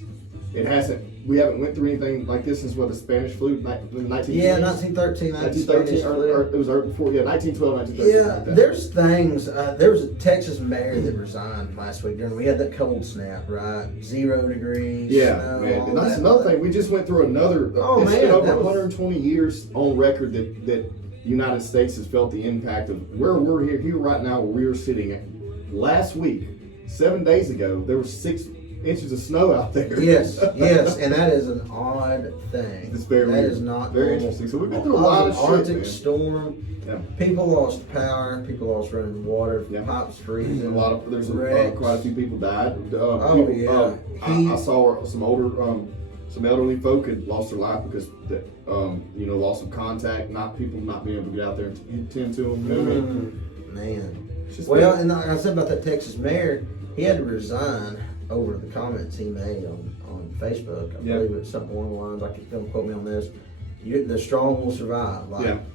We haven't went through anything like this since the Spanish flu, 1920s? Yeah, 1913, 1913, or it was before, 1912, 1913. Yeah, like that. there's things. There was a Texas mayor that resigned last week. We had that cold snap, right? 0 degrees. Yeah, snow, man. all And that's that. another thing. We just went through another. It's been over that was- 120 years on record that the United States has felt the impact of where we're here right now, where we are sitting. Last week, 7 days ago, there was 6 inches of snow out there. Yes, and that is an odd thing. It's very That weird. is not very normal. interesting. So we've been through a lot of shit, Arctic man. storm. Yeah. People lost power. People lost running water. Yeah. Pipes freezing. There's wrecks. quite a few people died. I I saw some older some elderly folk had lost their life because loss of contact, people not being able to get out there and tend to them. You know what I mean? Man. Just Well, and like I said about that Texas mayor, he had to resign over the comments he made on Facebook. I believe it's something along the lines, don't quote me on this. The strong will survive.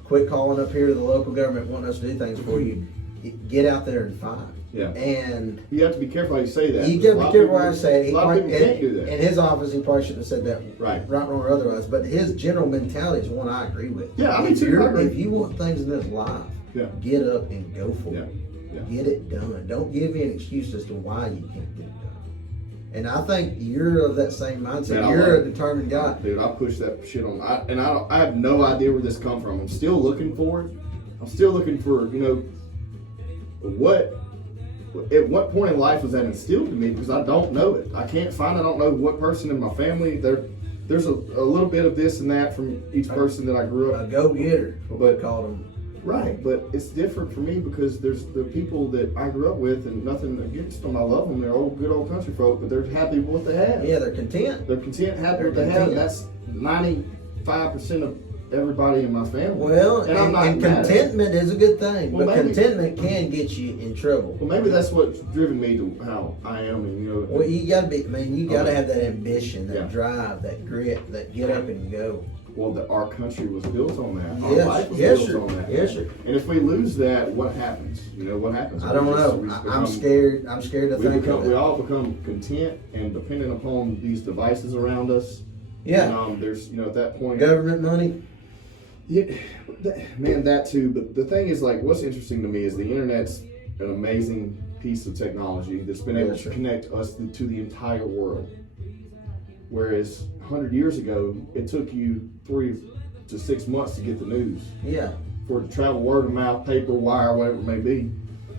Quit calling up here to the local government wanting us to do things for you. Get out there and fight. Yeah. And you have to be careful how you say that. You got to be careful how you say it. A lot of people can't do that. In his office, he probably shouldn't have said that. Right, wrong, or otherwise. But his general mentality is one I agree with. Yeah, I mean, too. I agree. If you want things in this life, get up and go for it. Yeah. Get it done. Don't give me an excuse as to why you can't get it done. And I think you're of that same mindset. Man, you're a determined guy. Dude, I push that shit on. I have no idea where this come from. I'm still looking for it. I'm still looking for, at what point in life was that instilled in me? Because I don't know it. I can't find it. I don't know what person in my family. There's a little bit of this and that from each person that I grew up. A go-getter, what we called them. Right, but it's different for me because there's the people that I grew up with, and nothing against them. I love them. They're good old country folk, but they're happy with what they have. Yeah, they're content. They're content, happy with what they have. And that's 95% of everybody in my family. Well, and I'm not contentment is a good thing, well, but contentment can get you in trouble. Well, maybe that's what's driven me to how I am, and Well, you gotta be, man. You gotta have that ambition, that drive, that grit, that get up and go. Well, our country was built on that. Yes. Our life was built on that. Yes, sir. And if we lose that, what happens? What happens? I don't know. I'm scared. I'm scared to think of it. We all become content and dependent upon these devices around us. Yeah. And, there's, at that point. Government money. Yeah, man, that too. But the thing is, what's interesting to me is the internet's an amazing piece of technology that's been able to connect us to the entire world. Whereas 100 years ago, it took you 3 to 6 months to get the news. Yeah. For it to travel word of mouth, paper, wire, whatever it may be.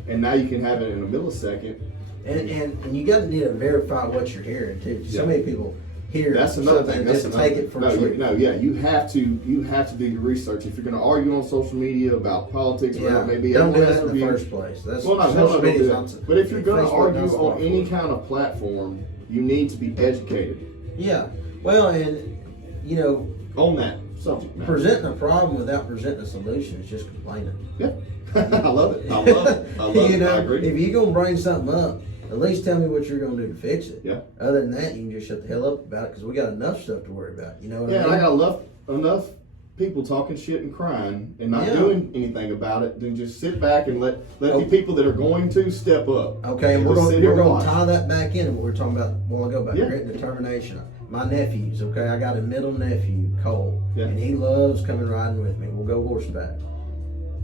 And now you can have it in a millisecond. And you gotta need to verify what you're hearing too. So many people hear that's another thing. That's just take it for free. You have to do your research. If you're going to argue on social media about politics, whatever it may be, don't do that in the first place. That's don't do that. But if you're going to argue on any kind of platform, you need to be educated. Yeah. Well, and on that subject matter. Presenting a problem without presenting a solution is just complaining. Yeah. I love it. I love it. I agree. If you're gonna bring something up, at least tell me what you're gonna do to fix it. Yeah. Other than that, you can just shut the hell up about it because we got enough stuff to worry about. You know what I mean? Yeah, and I got enough people talking shit and crying and not doing anything about it. Then just sit back and let the people that are going to step up. Okay, and we're going to tie that back in what we were talking about a while ago about grit and determination. My nephews, okay, I got a middle nephew, Cole, and he loves coming riding with me. We'll go horseback.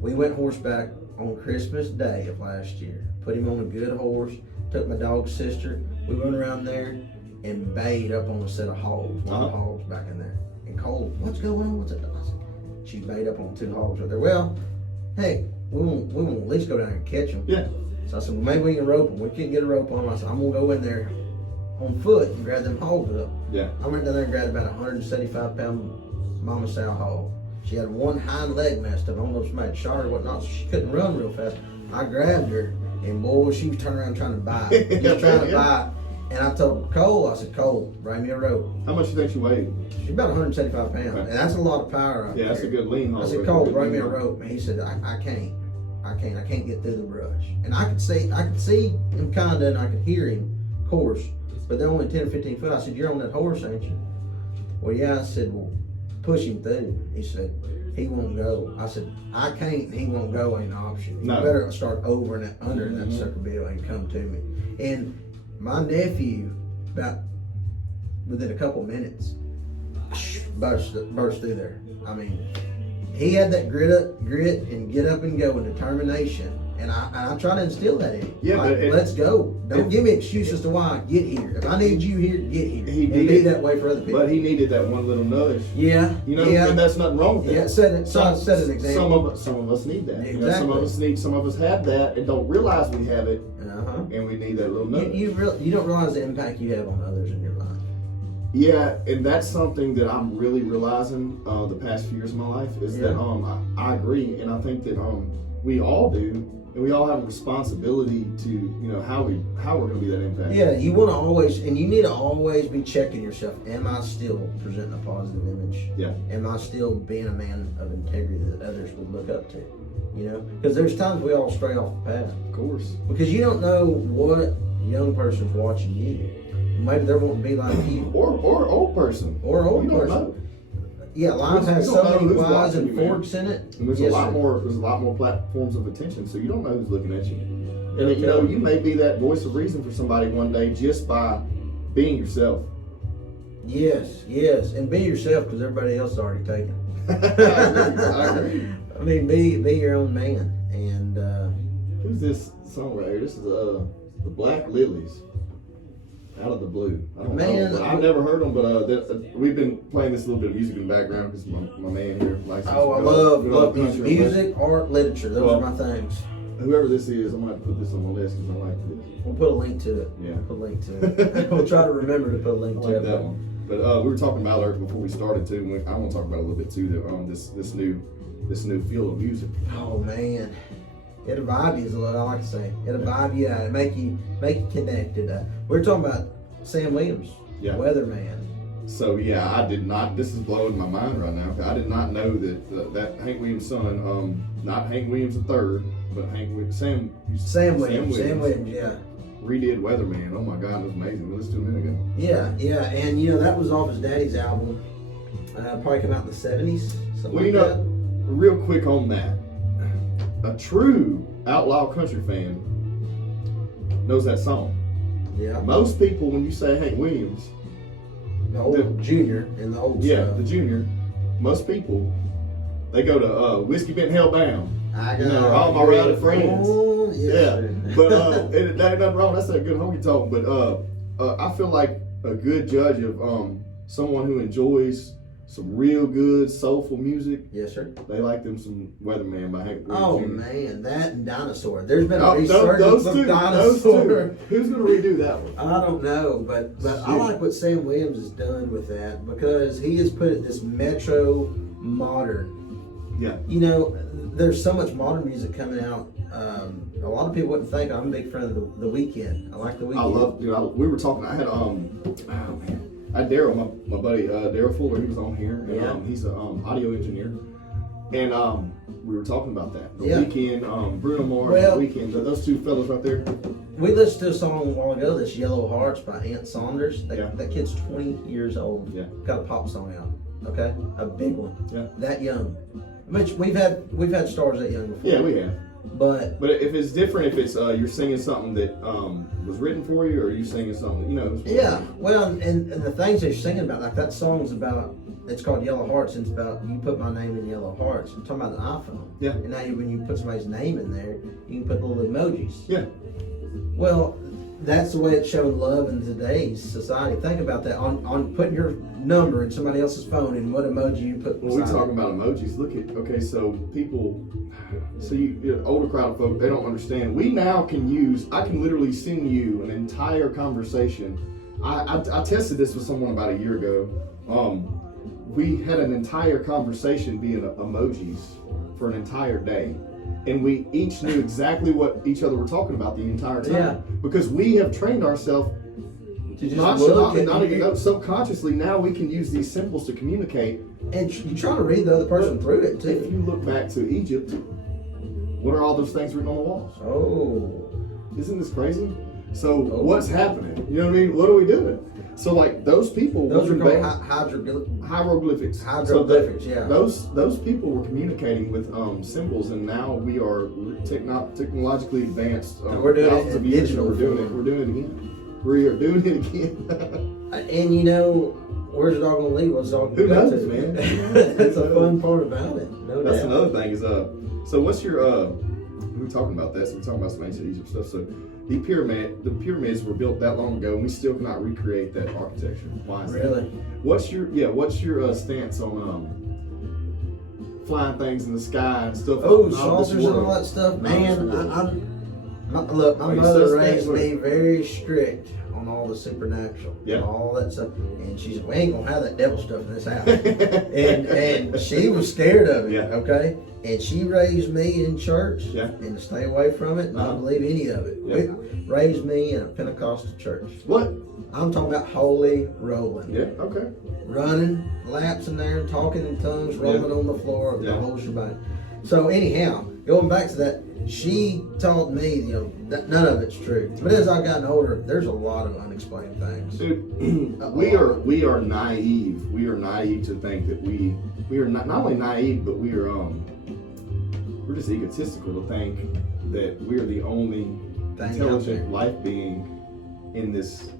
We went horseback on Christmas Day of last year. Put him on a good horse. Took my dog's sister. We went around there and bayed up on a set of hogs. Wild hogs back in there. And Cole, what's going on? What's it? I said, she bayed up on 2 hogs right there. Well, hey, we won't at least go down and catch them. Yeah. So I said, well, maybe we can rope them. We couldn't get a rope on them. I said, I'm going to go in there on foot and grab them hogs up. Yeah. I went down there and grabbed about a 175-pound mama sow hog. She had one hind leg messed up. I don't know if somebody shot her or whatnot, so she couldn't run real fast. I grabbed her, and boy, she was turning around trying to bite. Just trying to bite. And I told Cole, I said, Cole, bring me a rope. How much do you think she weighed? She's about 175 pounds. And that's a lot of power out there. Yeah, that's a good lean hog. I said, Cole, bring me a rope. And he said, I can't get through the brush. And I could see him kinda, and I could hear him, of course, but they're only 10 or 15 foot. I said, you're on that horse, ain't you? Well, yeah. I said, well, push him through. He said, he won't go. I said, I can't, and he won't go ain't an option. No. You better start over and under that sucker bill and come to me. And my nephew, about within a couple minutes, burst through there. I mean, he had that grit and get up and go and determination. And I try to instill that in him. Yeah, let's go. Don't give me excuses to why I get here. If I need you here, get here. He and be that way for other people. But he needed that one little nudge. Yeah. And that's nothing wrong with that. Yeah, set an example. Some of us need that. Exactly. Some of us have that and don't realize we have it. And we need that little nudge. You don't realize the impact you have on others in your life. Yeah, and that's something that I'm really realizing the past few years of my life is that I agree, and I think that we all do. and we all have a responsibility to, you know, how we're going to be that impact. Yeah, you want to always, and you need to always be checking yourself. Am I still presenting a positive image? Yeah. Am I still being a man of integrity that others would look up to? You know, because there's times we all stray off the path. Of course. Because you don't know what young person's watching you. Maybe they won't be like you. Or old person. Or old you don't person. know. Yeah, life has You so don't know many who's whys watching and you, man. forks in it. And there's Yes, a lot sir. more. There's a lot more platforms of attention, so you don't know who's looking at you. And you know, you may be that voice of reason for somebody one day just by being yourself. Yes, and be yourself because everybody else is already taken. I agree. I mean, be your own man. And who's this song right here? This is the Black Lilies. Out of the Blue. I don't know. I've never heard them, but we've been playing this little bit of music in the background because my man here likes. Oh, I love music. Music, art, literature. Those are my things. Whoever this is, I'm gonna have to put this on my list because I like this. We'll put a link to it. Yeah. Put a link to it. We'll try to remember to put a link to it. That one. But we were talking about it before we started too. And I want to talk about it a little bit too. This new field of music. Oh man, it'll vibe you, is what I like to say. It'll vibe you out. Make you connected. We're talking about Sam Williams, Weatherman. So yeah, I did not. This is blowing my mind right now. I did not know that Hank Williams' son, not Hank Williams III, but Sam Williams, yeah. Redid Weatherman. Oh my God, it was amazing. We listened to it a minute ago. Yeah, and you know that was off his daddy's album. Probably came out in the 70s. Well, you know, real quick on that, a true outlaw country fan knows that song. Yeah. Most people, when you say Hank Williams, the old junior and the old stuff. stuff. The junior, most people, they go to Whiskey Bent Hellbound. I you know, all my rowdy friends. Oh, yeah. But that ain't nothing wrong. That's a good honky tonk. But I feel like a good judge of someone who enjoys some real good soulful music. Yes, sir. They like them some Weatherman by Hank Williams. Oh Jr. man, that and Dinosaur. There's been a resurgence those of two, Dinosaur. Those two. Who's gonna redo that one? I don't know, but I like what Sam Williams has done with that because he has put this metro modern. Yeah. You know, there's so much modern music coming out. A lot of people wouldn't think I'm a big fan of the Weeknd. I like the Weeknd. I love. We were talking. I had oh man. I had Daryl, my buddy Daryl Fuller. He was on here, and he's an audio engineer, and we were talking about that. The Weeknd, Bruno Mars, The Weeknd. Those two fellas right there. We listened to a song a while ago. This "Yellow Hearts" by Ant Saunders. That kid's 20 years old. Yeah, got a pop song out. Okay, a big one. Yeah, that young. Which we've had stars that young before. Yeah, we have. But if it's different, if it's you're singing something that was written for you, or are you singing something you know? Yeah, well, and the things they're singing about, like that song's about. It's called Yellow Hearts, and it's about you put my name in Yellow Hearts. I'm talking about an iPhone. Yeah. And now when you put somebody's name in there, you can put little emojis. Yeah. Well, that's the way it's showing love in today's society. Think about that on putting your number in somebody else's phone and what emoji you put. Well, we talking about emojis. Look at so people. So you older crowd of folk, they don't understand. We now I can literally send you an entire conversation. I tested this with someone about a year ago. We had an entire conversation via emojis for an entire day. And we each knew exactly what each other were talking about the entire time. Yeah. Because we have trained ourselves to just not even know, subconsciously now we can use these symbols to communicate. And you try to read the other person through it too. If you look back to Egypt, what are all those things written on the walls? Oh. Isn't this crazy? So what's happening? You know what I mean? What are we doing? So like those people, those are called hieroglyphics. Hieroglyphics, yeah. Those people were communicating with symbols, and now we are technologically advanced. We're doing it in digital. We're doing it again. We are doing it again. And you know, where's it all going to lead? What's it all going to go to? Man? That's a fun part about it. No That's doubt. another thing is so what's your we were talking about that. So we're talking about some ancient Egypt stuff. So the pyramids were built that long ago, and we still cannot recreate that architecture. Why is really? That? What's your stance on flying things in the sky and stuff? Saucers and all that stuff, man. My mother raised me very strict on all the supernatural, Yeah. all that stuff. And she said, "We ain't gonna have that devil stuff in this house." and she was scared of it. Yeah. Okay. And she raised me in church, Yeah. and to stay away from it, and not believe any of it. Yeah. Raised me in a Pentecostal church. What? I'm talking about holy rolling. Yeah. Okay. Running laps in there, talking in tongues, rolling on the floor, the whole shebang. So anyhow, going back to that, she taught me, that none of it's true. But as I've gotten older, there's a lot of unexplained things. Dude, we are naive. We are naive to think that we are not only naive, but we're just egotistical to think that we're the only intelligent life being in this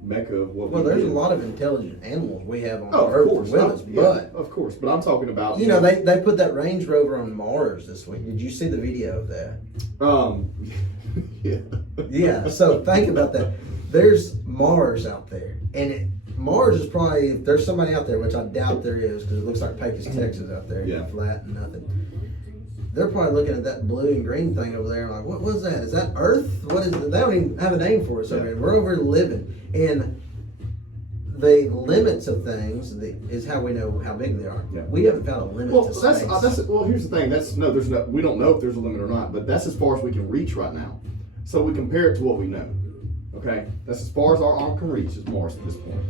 mecca of what Well, we there's do. a lot of intelligent animals we have on of Earth course, with us, but of course. But I'm talking about they put that Range Rover on Mars this week. Did you see the video of that? Yeah. Yeah. So think about that. There's Mars out there, and Mars is probably, if there's somebody out there, which I doubt there is, because it looks like Pecos, Texas out there, flat and nothing. They're probably looking at that blue and green thing over there and like, what was that? Is that Earth? What is it? They don't even have a name for us over here. We're over here living. And the limits of things is how we know how big they are. Yeah. We haven't found a limit to space. Well, here's the thing. We don't know if there's a limit or not, but that's as far as we can reach right now. So we compare it to what we know. Okay? That's as far as our arm can reach is Mars at this point.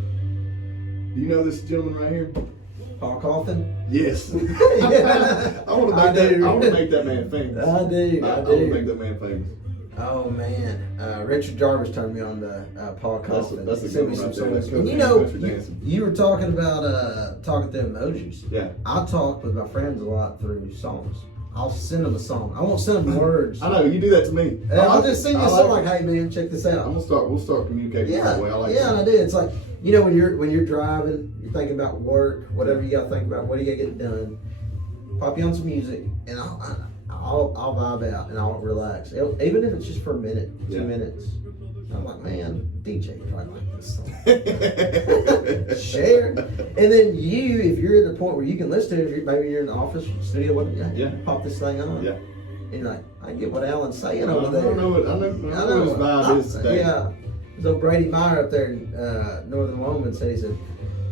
Do you know this gentleman right here? Paul Coffin? Yes. Yeah. I want to make that man famous. I do. I want to make that man famous. Oh man, Richard Jarvis turned me on to Paul Coffin. That's a Sent good me one some right there. songs. That's And good. you were talking about talking through emojis. Yeah. I talk with my friends a lot through songs. I'll send them a song. I won't send them words. I know you do that to me. I'll just send you a song like, "Hey man, check this out." We'll start communicating that way. I like yeah, that. and I do. It's like, when you're driving, you're thinking about work, whatever you got to think about, what do you got to get done? Pop you on some music, and I'll vibe out and I'll relax, even if it's just for a minute, 2 minutes. I'm like, man, DJ probably like this song. Share, and then if you're at the point where you can listen to it, maybe you're in the office, studio, pop this thing on. Yeah. And you're like, I get what Alan's saying over there. I know what his vibe is today. Yeah. So Brady Meyer up there in Northern Wyoming said, he said,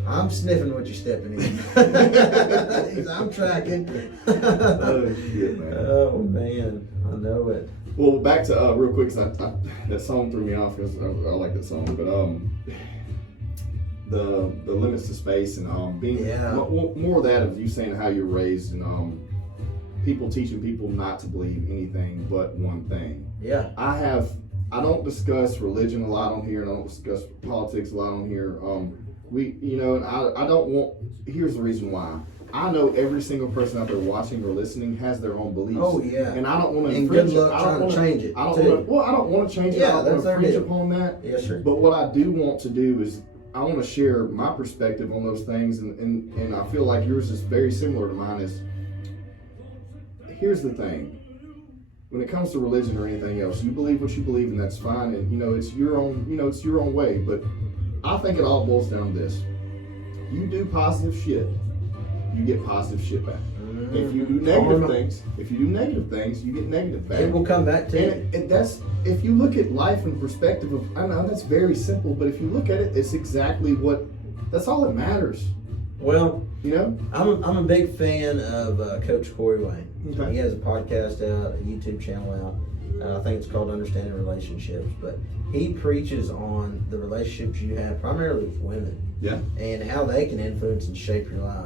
"I'm sniffing what you're stepping in." He said, "I'm tracking." Oh shit, man. Oh man, I know it. Well, back to real quick, 'cause that song threw me off because I like that song, but the limits to space and being more of that of you saying how you're raised and people teaching people not to believe anything but one thing. Yeah. I don't discuss religion a lot on here, and I don't discuss politics a lot on here. I don't want. Here's the reason why. I know every single person out there watching or listening has their own beliefs. Oh yeah. And I don't want to. And good luck trying to change it. I don't want to change it. Yeah, I don't want to preach upon that. Yes, sir. But what I do want to do is I want to share my perspective on those things, and I feel like yours is very similar to mine. Here's the thing. When it comes to religion or anything else, you believe what you believe, and that's fine. And it's your own way. But I think it all boils down to this: you do positive shit, you get positive shit back. If you do negative things, you get negative back. It will come back to you. And that's, if you look at life in perspective of, I know that's very simple, but if you look at it, it's exactly that's all that matters. Well, I'm a big fan of Coach Corey Wayne. Okay. He has a podcast out, a YouTube channel out. I think it's called Understanding Relationships. But he preaches on the relationships you have, primarily with women. Yeah. And how they can influence and shape your life.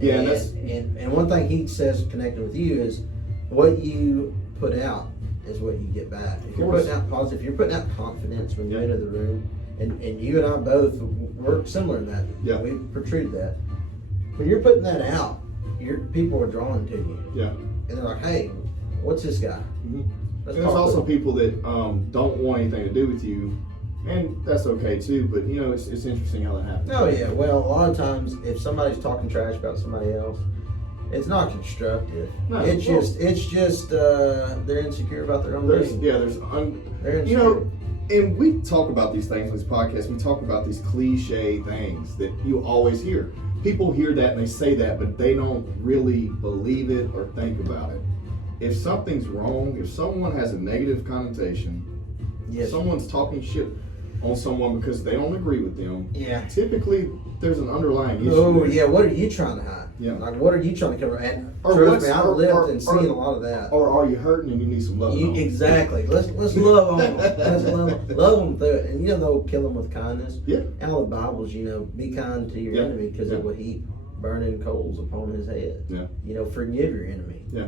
Yeah, and one thing he says connected with you is what you put out is what you get back. If you're putting out positive, if you're putting out confidence when you enter the room, and you and I both work similar in that. Yeah. We portrayed that. When you're putting that out, people are drawn to you. Yeah. And they're like, "Hey, what's this guy?" Mm-hmm. There's also people that don't want anything to do with you, and that's okay too. But it's interesting how that happens. Oh yeah. Well, a lot of times, if somebody's talking trash about somebody else, it's not constructive. No, it's just they're insecure about their own being. They're insecure. And we talk about these things on this podcast. We talk about these cliche things that you always hear. People hear that and they say that, but they don't really believe it or think about it. If something's wrong, if someone has a negative connotation, yes, someone's talking shit on someone because they don't agree with them, Yeah. typically there's an underlying issue. Oh, there. yeah, what are you trying to hide? Yeah. Like, what are you trying to cover? And Or trust what's- me, I've or- lived or- and seen a lot of that. Or are you hurting and you need some love? Exactly. Let's love on them. Let's love them through it. And you know they'll kill them with kindness. Yeah. And all the Bibles, you know, be kind to your Yeah. enemy because Yeah. it will heap burning coals upon his head. Yeah. You know, forgive your enemy. Yeah.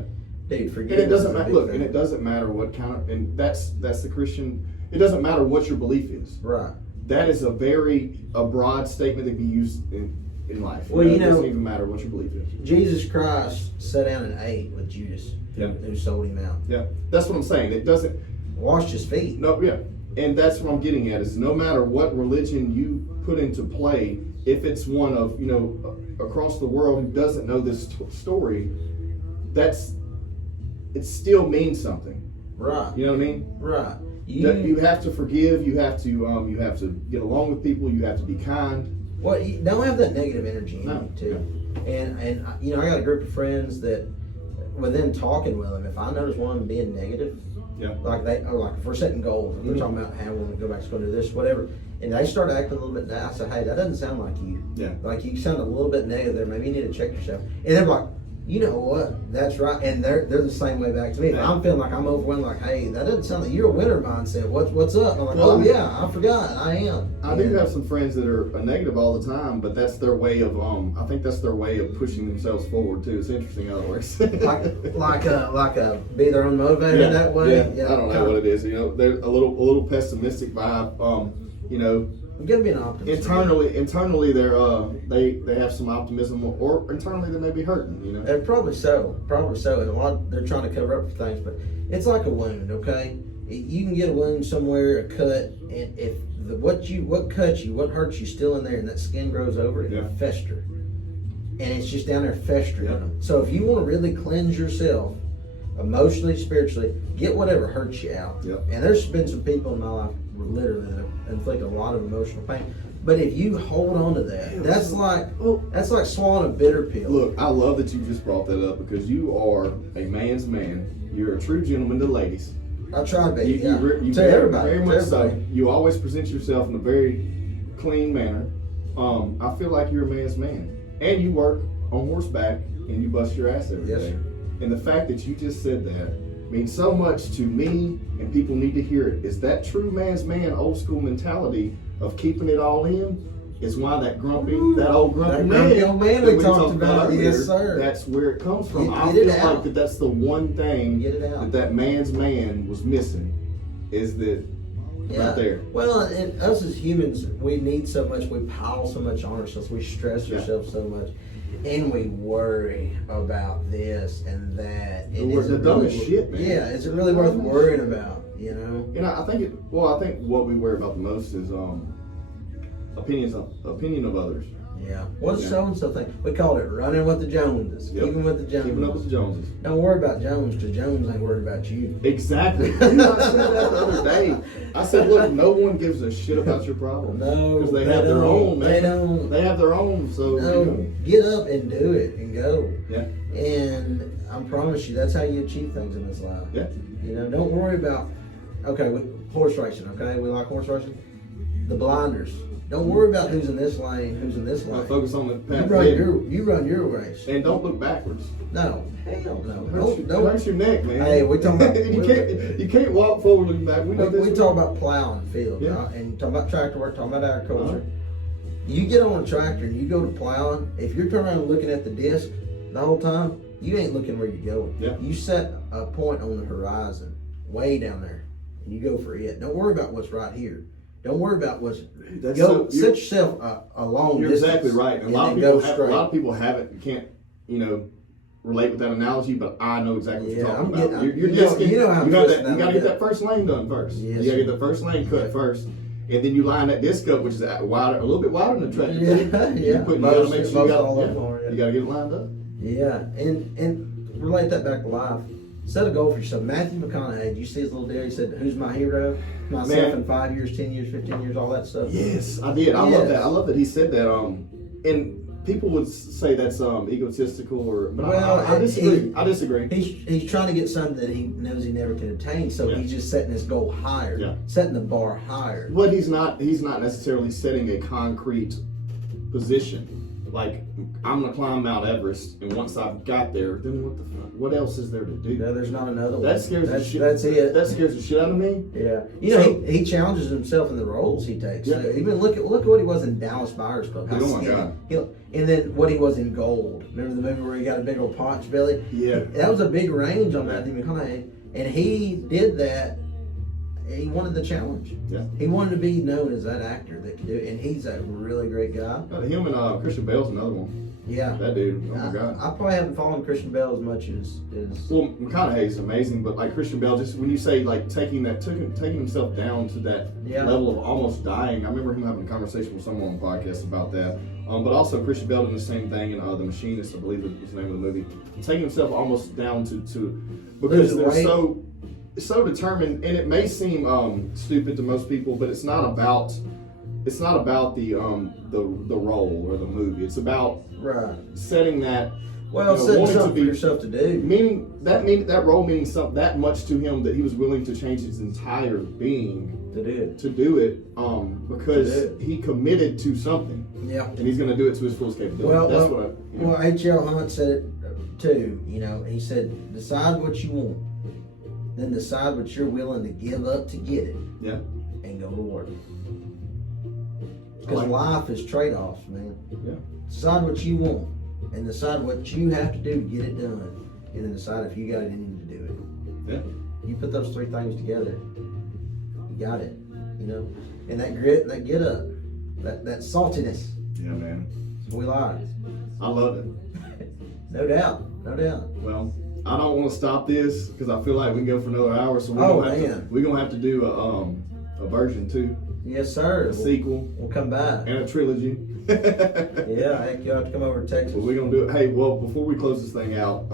Dude, forgive. And it doesn't is a matter. big Look, thing. and it doesn't matter what kind of, and that's the Christian. It doesn't matter what your belief is. Right. That is a broad statement that can be used in life. Well, you it doesn't know- even matter what your belief is. Jesus Christ sat down and ate with Judas, Yeah. who sold him out. Yeah, that's what I'm saying. It doesn't. Washed his feet. No, yeah, and that's what I'm getting at. Is no matter what religion you put into play, if it's one of across the world who doesn't know this story, it still means something. Right. You know what I mean? Right. You have to forgive. You have to get along with people. You have to be kind. Well, you don't have that negative energy in No. you too. And you know, I got a group of friends that, within talking with them, if I notice one being negative, Yeah. like if we're setting goals, if they're Mhm. talking about how we want to go back to school, do this, whatever, and they start acting a little bit, I say, hey, that doesn't sound like you. Yeah. Like you sound a little bit negative there. Maybe you need to check yourself. And they're like, you know what? That's right. And they're the same way back to me. If I'm feeling like I'm overwhelmed, like, hey, that doesn't sound like you're a winner mindset. What's up? I'm like, Well, oh yeah, I forgot. I am. I do have some friends that are negative all the time, but that's their way of I think that's their way of pushing themselves forward too. It's interesting how it works. like be their own motivator that way. Yeah. I don't know what it is. They're a little pessimistic vibe. I'm gonna be an optimist. Internally they have some optimism, or internally they may be hurting. And probably so, and a lot they're trying to cover up for things, but it's like a wound. Okay, you can get a wound somewhere, a cut, and if what cuts you, what hurts you, still in there, and that skin grows over it, it'll fester, and it's just down there festering. Yeah. So if you want to really cleanse yourself, emotionally, spiritually, get whatever hurts you out. Yep. And there's been some people in my life literally that have inflicted a lot of emotional pain. But if you hold on to that, that's like swallowing a bitter pill. Look, I love that you just brought that up because you are a man's man. You're a true gentleman to ladies. I try to be. You to everybody. very to much so. everybody. You always present yourself in a very clean manner. I feel like you're a man's man, and you work on horseback and you bust your ass every Yes, day. sir. And the fact that you just said that means so much to me, and people need to hear it. Is that true man's man, old school mentality of keeping it all in? Is why that old grumpy man, old man that we talked about, earlier, yes, sir. That's where it comes from. I Get it feel out. like that's the one thing Get it out. that man's man was missing, is that right there. Well, and us as humans, we need so much, we pile so much on ourselves, we stress ourselves so much, and we worry about this and that. And The is it dumbest really, shit, man. Yeah, is it really worth worrying about? You know? I think what we worry about the most is opinion of others. Yeah. What's Yeah. so and so thing? We called it running with the Joneses. Yep. Keeping with the Joneses. Keeping up with the Joneses. Don't worry about Jones, because Jones ain't worried about you. Exactly. I said that the other day. I said, look, no one gives a shit about your problem. No, Because they have their own, man. They don't. They have their own, so No, get up and do it and go. Yeah. And I promise you, that's how you achieve things in this life. Yeah. Don't worry about, horse racing, okay? We like horse racing. The blinders. Don't worry about who's in this lane, who's in this lane. Focus on the You path run ahead. you run your race. And don't look backwards. No, hell no. It Don't. hurts your neck, man. Hey, we talking about- you can't walk forward looking back. We know this. We talk about plowing fields, Yeah. right? And talking about tractor work, talking about agriculture. You get on a tractor and you go to plowing. If you're turning around looking at the disc the whole time, you ain't looking where you're going. Yeah. You set a point on the horizon, way down there, and you go for it. Don't worry about what's right here. Don't worry about what's. Set yourself a long You're distance. exactly right. And And a lot of then people go have, straight. a lot of people can't relate with that analogy, but I know exactly what you're talking about. You're disking. you know how you to gotta get that first lane done first. Yes. You gotta get the first lane cut first, and then you line that disc up, which is wider, a little bit wider than the tractor. Yeah. You gotta make sure you gotta get it lined up. Yeah, and relate that back to life. Set a goal for yourself. Matthew McConaughey, did you see his little deal? He said, "Who's my hero? Myself Man. in 5 years, 10 years, 15 years, all that stuff." Yes, I did. I love that. I love that he said that. And people would say that's egotistical, but Well, I disagree. I disagree. He's trying to get something that he knows he never can attain, so he's just setting his goal higher, setting the bar higher. But he's not necessarily setting a concrete position. Like, I'm gonna climb Mount Everest, and once I've got there, then what the fuck? What else is there to do? No, there's not another one. That scares the shit. That's it. That scares the shit out of me. Yeah, you know, he challenges himself in the roles he takes. Yeah. So even look at what he was in Dallas Buyers Club. Oh my God. And then what he was in Gold. Remember the movie where he got a big old paunch belly? Yeah. That was a big range on Matthew McConaughey, and he did that. He wanted the challenge. Yeah. He wanted to be known as that actor that could do it, and he's a really great guy. Him and Christian Bale's another one. Yeah. That dude. Oh my God. I probably haven't followed Christian Bale as much as. Well, McConaughey's amazing, but like Christian Bale, just when you say like taking himself down to that level of almost dying. I remember him having a conversation with someone on the podcast about that. But also Christian Bale did the same thing in The Machinist, I believe is the name of the movie. Taking himself almost down to because they're so determined, and it may seem stupid to most people, but it's not about the role or the movie. It's about setting that. Setting something for yourself to do. Meaning that role means something that much to him that he was willing to change his entire being to do it because he committed to something. Yeah. And he's going to do it to his fullest capability. Well, H.L. Hunt said it too. You know, he said, decide what you want, then decide what you're willing to give up to get it. Yeah. And go to work. Because life is trade-offs, man. Yeah. Decide what you want, and decide what you have to do to get it done, and then decide if you got it in you to do it. Yeah. You put those three things together, you got it. You know, and that grit, and that get up, that saltiness. Yeah, man. That's what we like. I love it. No doubt. Well, I don't want to stop this because I feel like we can go for another hour. So we're gonna have to do a version 2. Yes, sir. A sequel. We'll come back. And a trilogy. Yeah, heck, you'll have to come over to Texas. Well, we're gonna do it. Hey, well, before we close this thing out,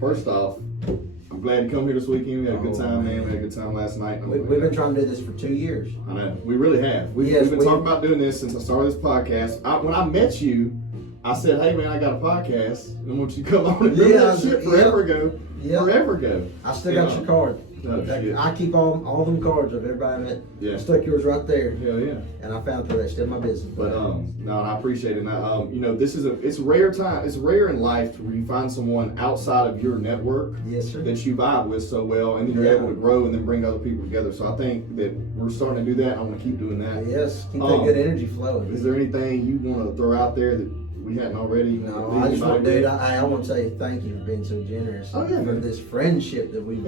first off, I'm glad you come here this weekend. We had a good time, man. We had a good time last night. We've been trying to do this for 2 years. I know. We really have. We've been talking about doing this since I started this podcast. When I met you, I said, hey, man, I got a podcast. I want you to come on and do that shit forever ago. Yeah. Forever ago. I still got your card. Oh, shit. I keep all them cards of everybody I met. Yeah. I stuck yours right there. Hell yeah. And I found through that. Still my business. But no, I appreciate it. Now, this is it's rare time. It's rare in life where you find someone outside of your network that you vibe with so well, and then you're able to grow and then bring other people together. So I think that we're starting to do that. I want to keep doing that. Yes, keep that good energy flowing. Is there anything you want to throw out there that we hadn't already? No, I just want, dude. I want to say thank you for being so generous. For this friendship that we've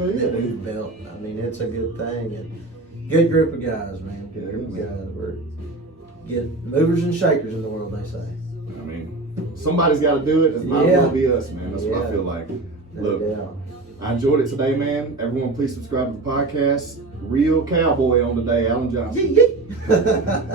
built. I mean, it's a good thing, and good group of guys, man. Good group of guys. We're good movers and shakers in the world, they say. I mean, somebody's got to do it. It might as well be us, man. That's what I feel like. Look, I enjoyed it today, man. Everyone, please subscribe to the podcast. Real cowboy on today, Alan Johnson.